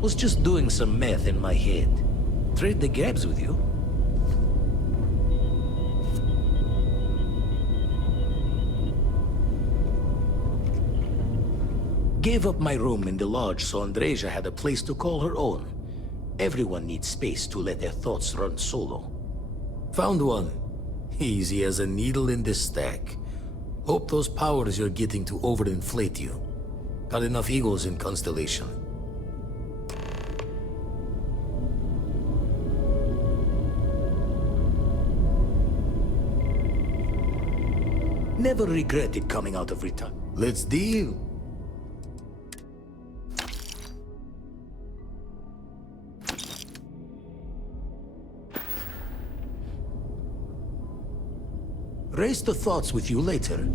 Was just doing some math in my head. Trade the gabs with you. Gave up my room in the lodge so Andreja had a place to call her own. Everyone needs space to let their thoughts run solo. Found one. Easy as a needle in the stack. Hope those powers you're getting to overinflate you. Got enough egos in Constellation. Never regretted coming out of retirement. Let's deal. Raise the thoughts with you later.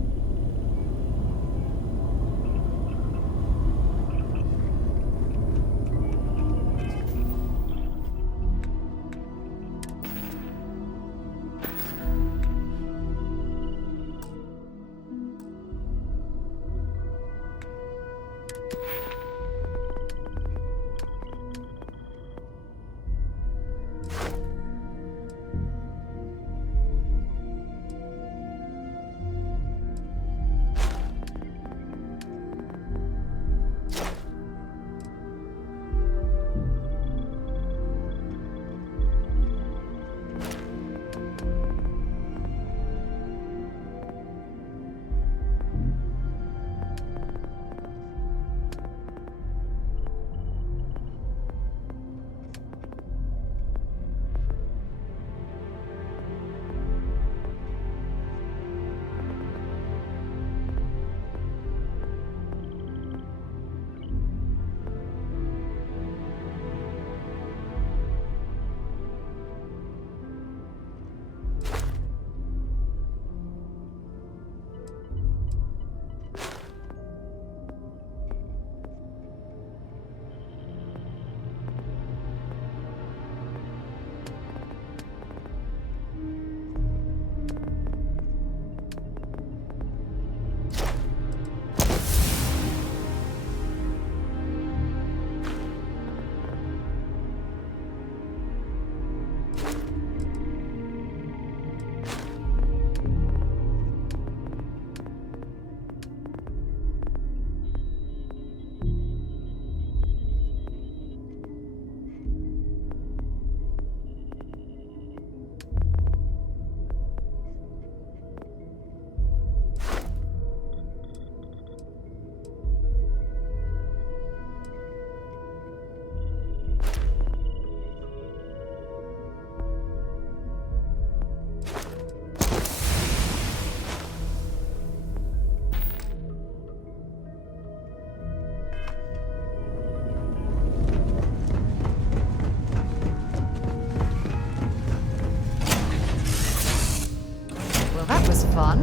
That was fun.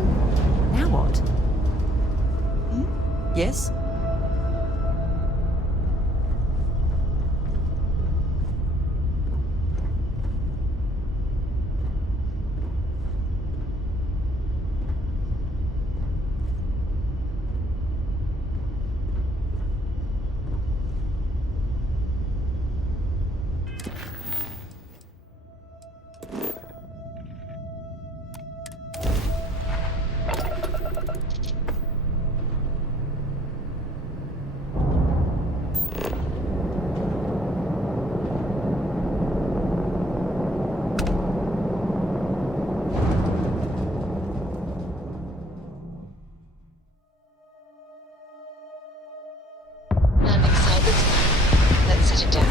Now what? Yes? Let's sit it down.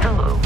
Hello.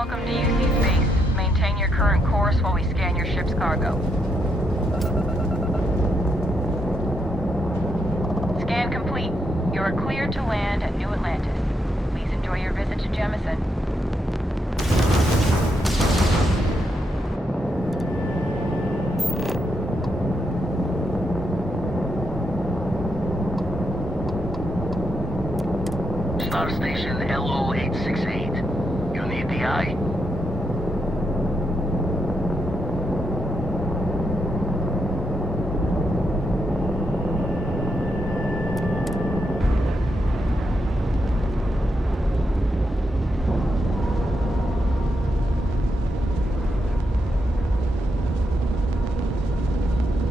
Welcome to UC Space. Maintain your current course while we scan your ship's cargo. Scan complete. You are cleared to land at New Atlantis. Please enjoy your visit to Jemison. Star Station LO868. You need the eye?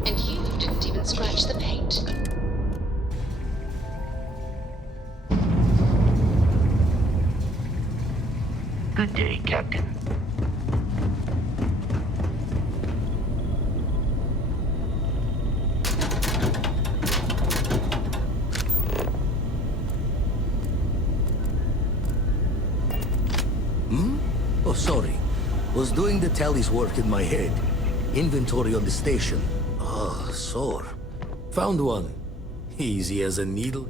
And you didn't even scratch the paint. Good day, Captain. Oh, sorry. Was doing the tally's work in my head. Inventory on the station. Ah, sore. Found one. Easy as a needle.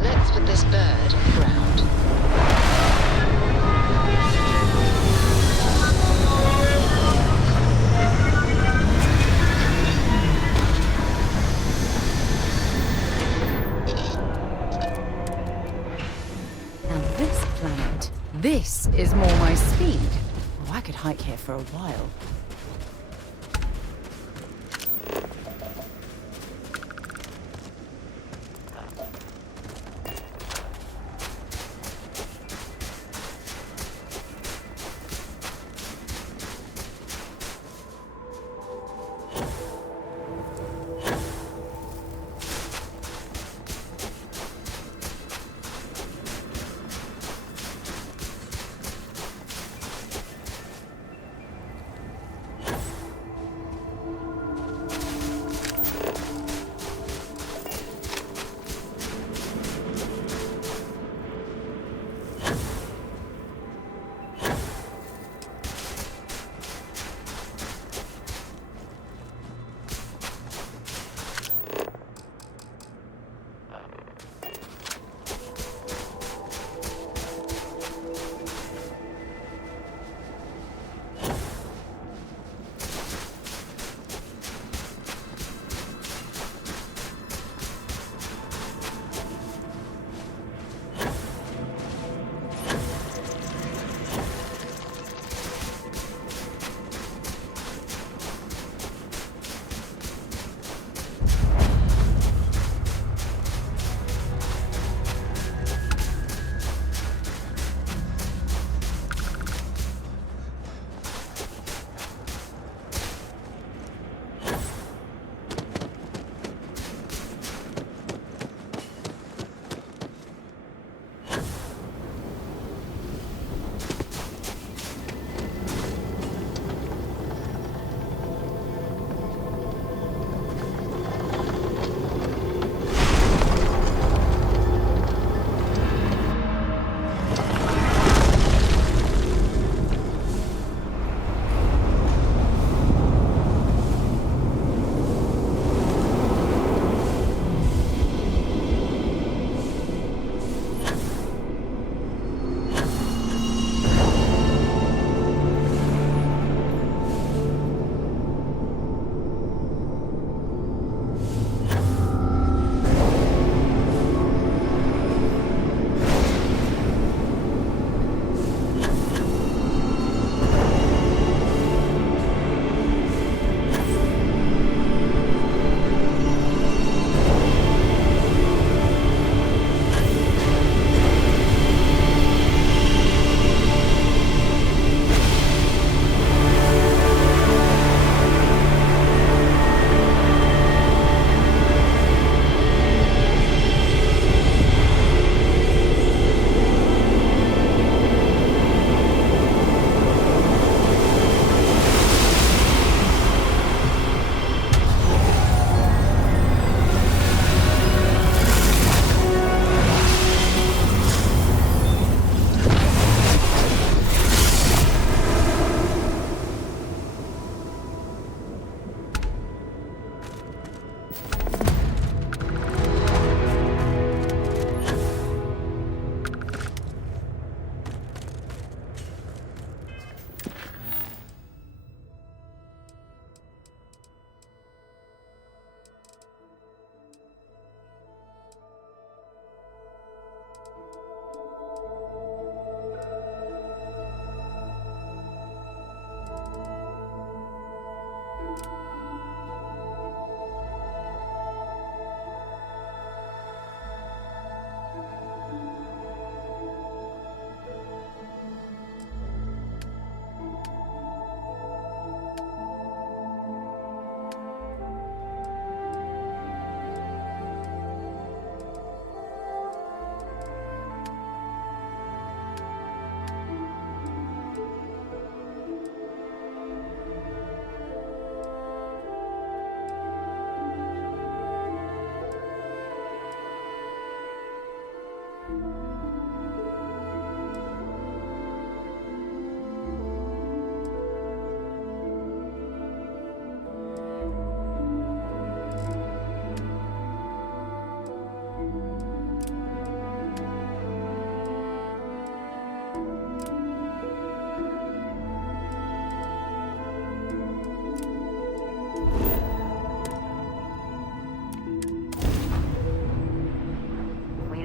Let's put this bird on the ground. Now this planet, this is more my speed. Oh, I could hike here for a while.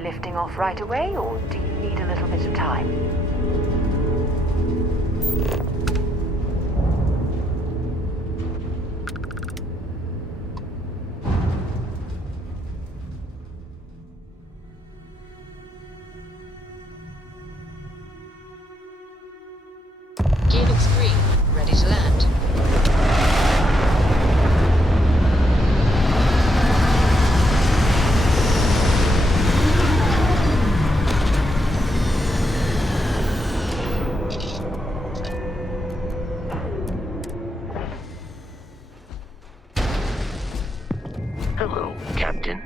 Lifting off right away, or do you need a little bit of time? Gear looks green. Ready to land. Hello, Captain.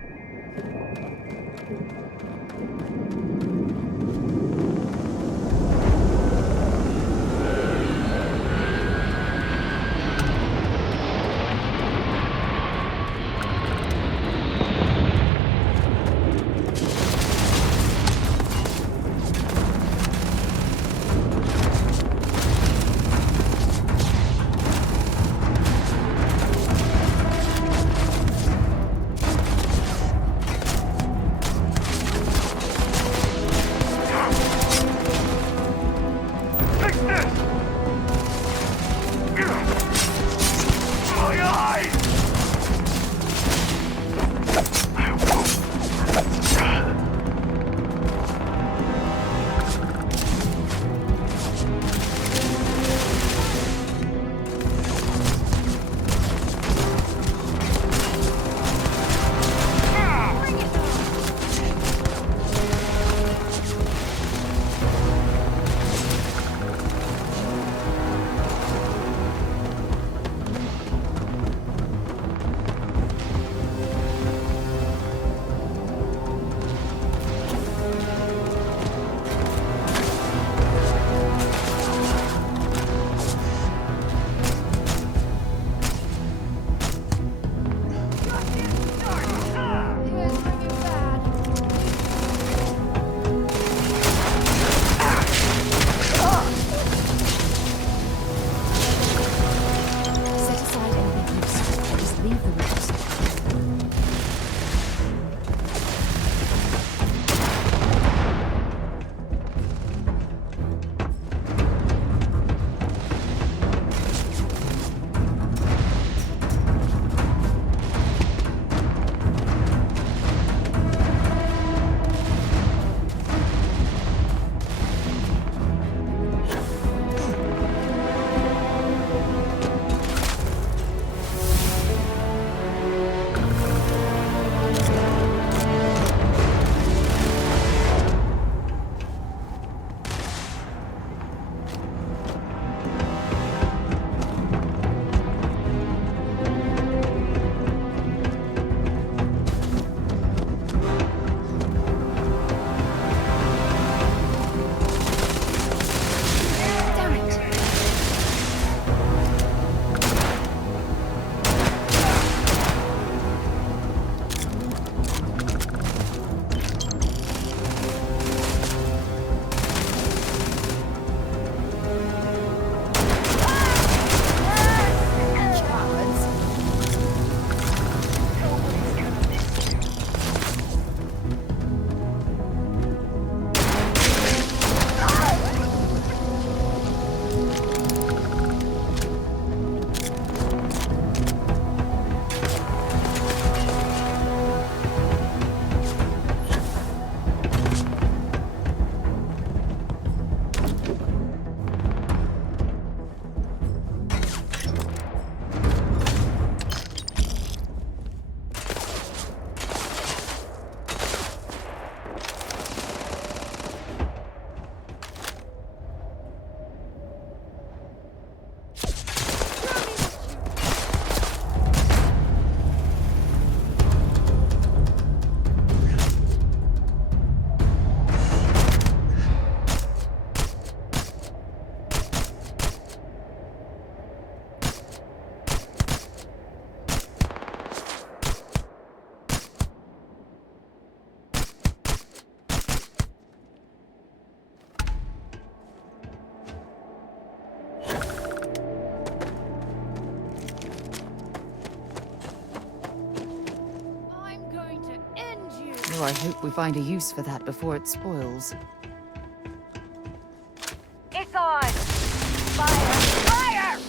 Oh, I hope we find a use for that before it spoils. It's on! Fire! Fire!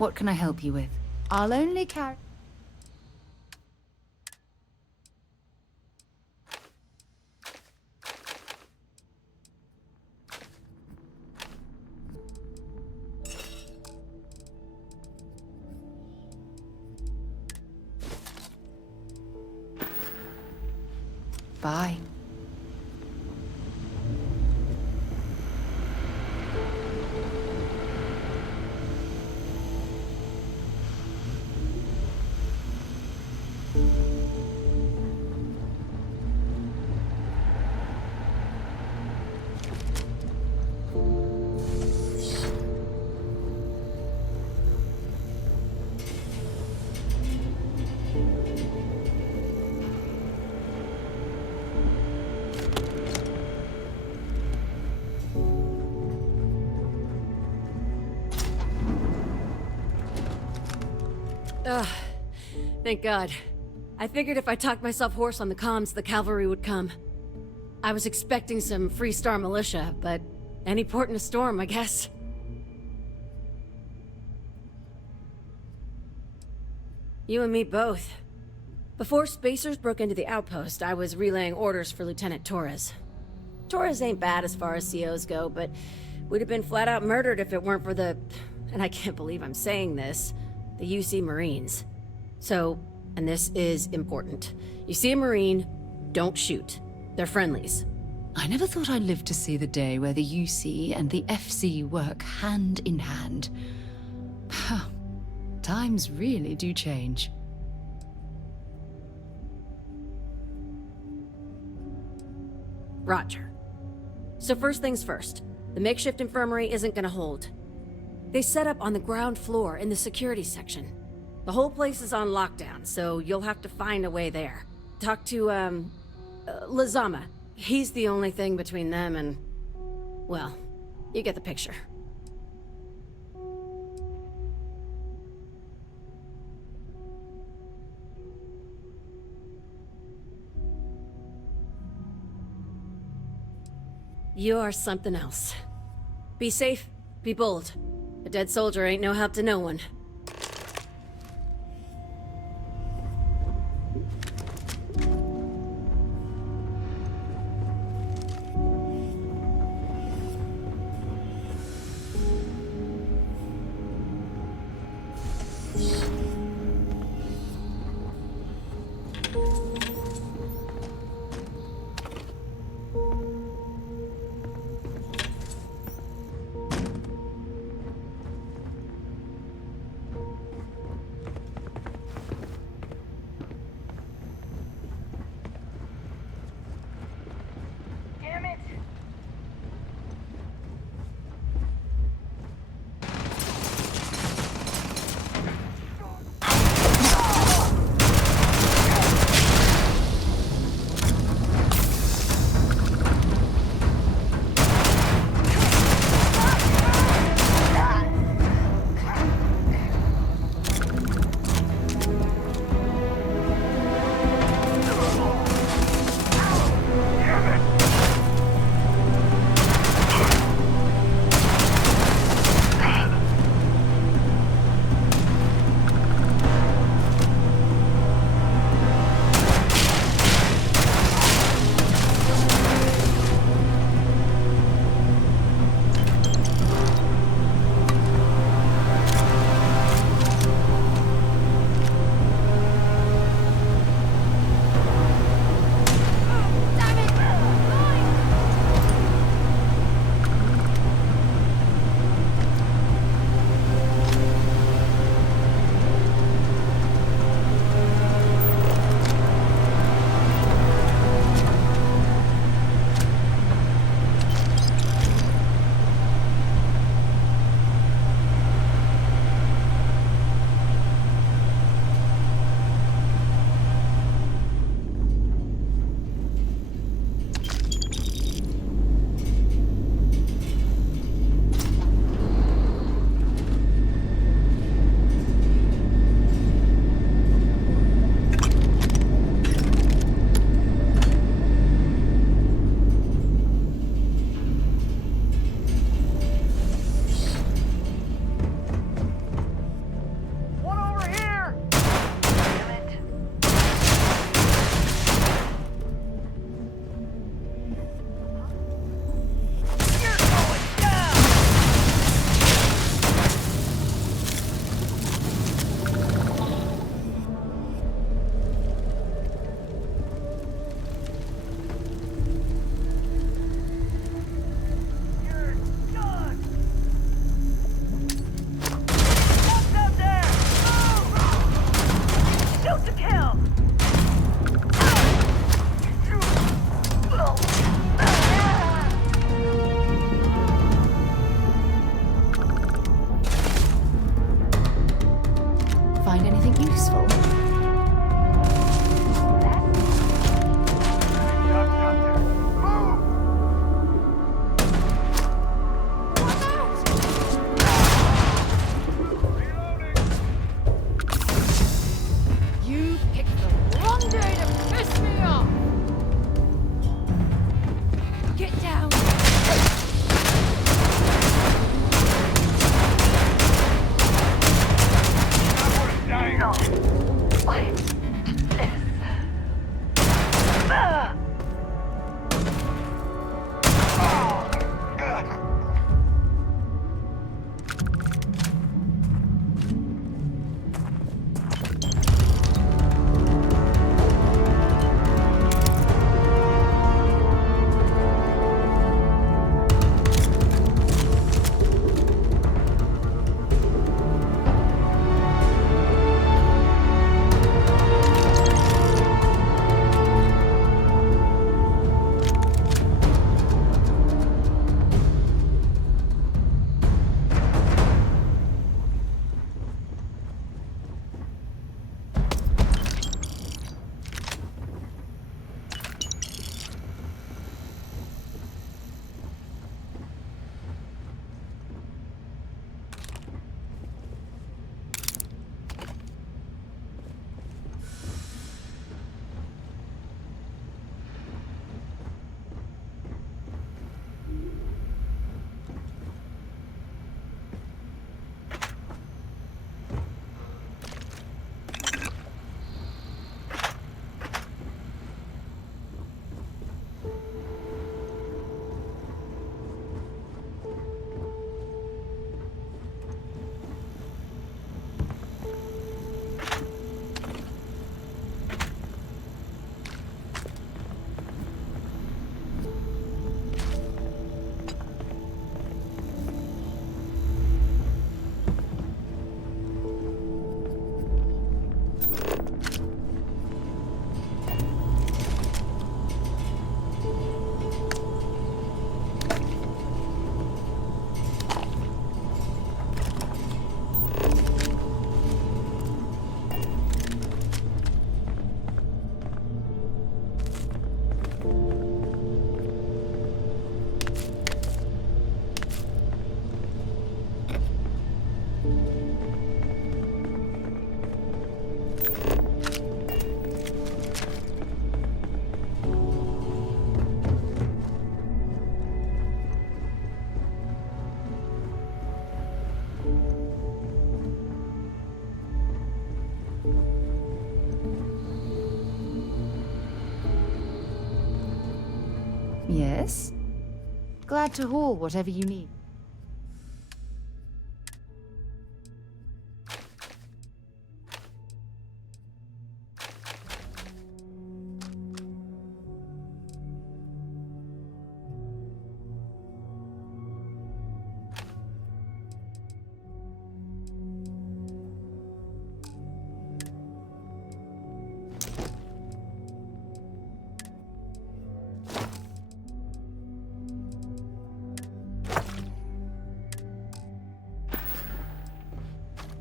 What can I help you with? I'll only carry... Bye. Ugh. Thank God. I figured if I talked myself hoarse on the comms, the cavalry would come. I was expecting some Free Star militia, but any port in a storm, I guess. You and me both. Before Spacers broke into the outpost, I was relaying orders for Lieutenant Torres. Torres ain't bad as far as COs go, but we'd have been flat out murdered if it weren't for the... and I can't believe I'm saying this... the UC Marines. So, and this is important. You see a Marine, don't shoot. They're friendlies. I never thought I'd live to see the day where the UC and the FC work hand in hand. Times really do change. Roger. So first things first, the makeshift infirmary isn't gonna hold. They set up on the ground floor in the security section. The whole place is on lockdown, so you'll have to find a way there. Talk to, Lazama. He's the only thing between them and... well, you get the picture. You're something else. Be safe, be bold. A dead soldier ain't no help to no one. Yes? Glad to haul whatever you need.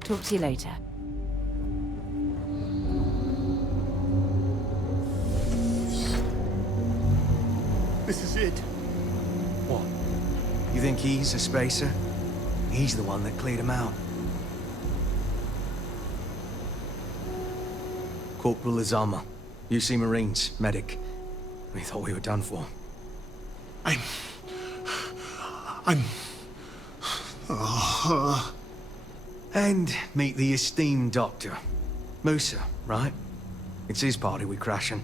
Talk to you later. This is it. What? You think he's a spacer? He's the one that cleared him out. Corporal Azama, UC Marines, medic. We thought we were done for. And meet the esteemed doctor. Musa, right? It's his party we're crashing.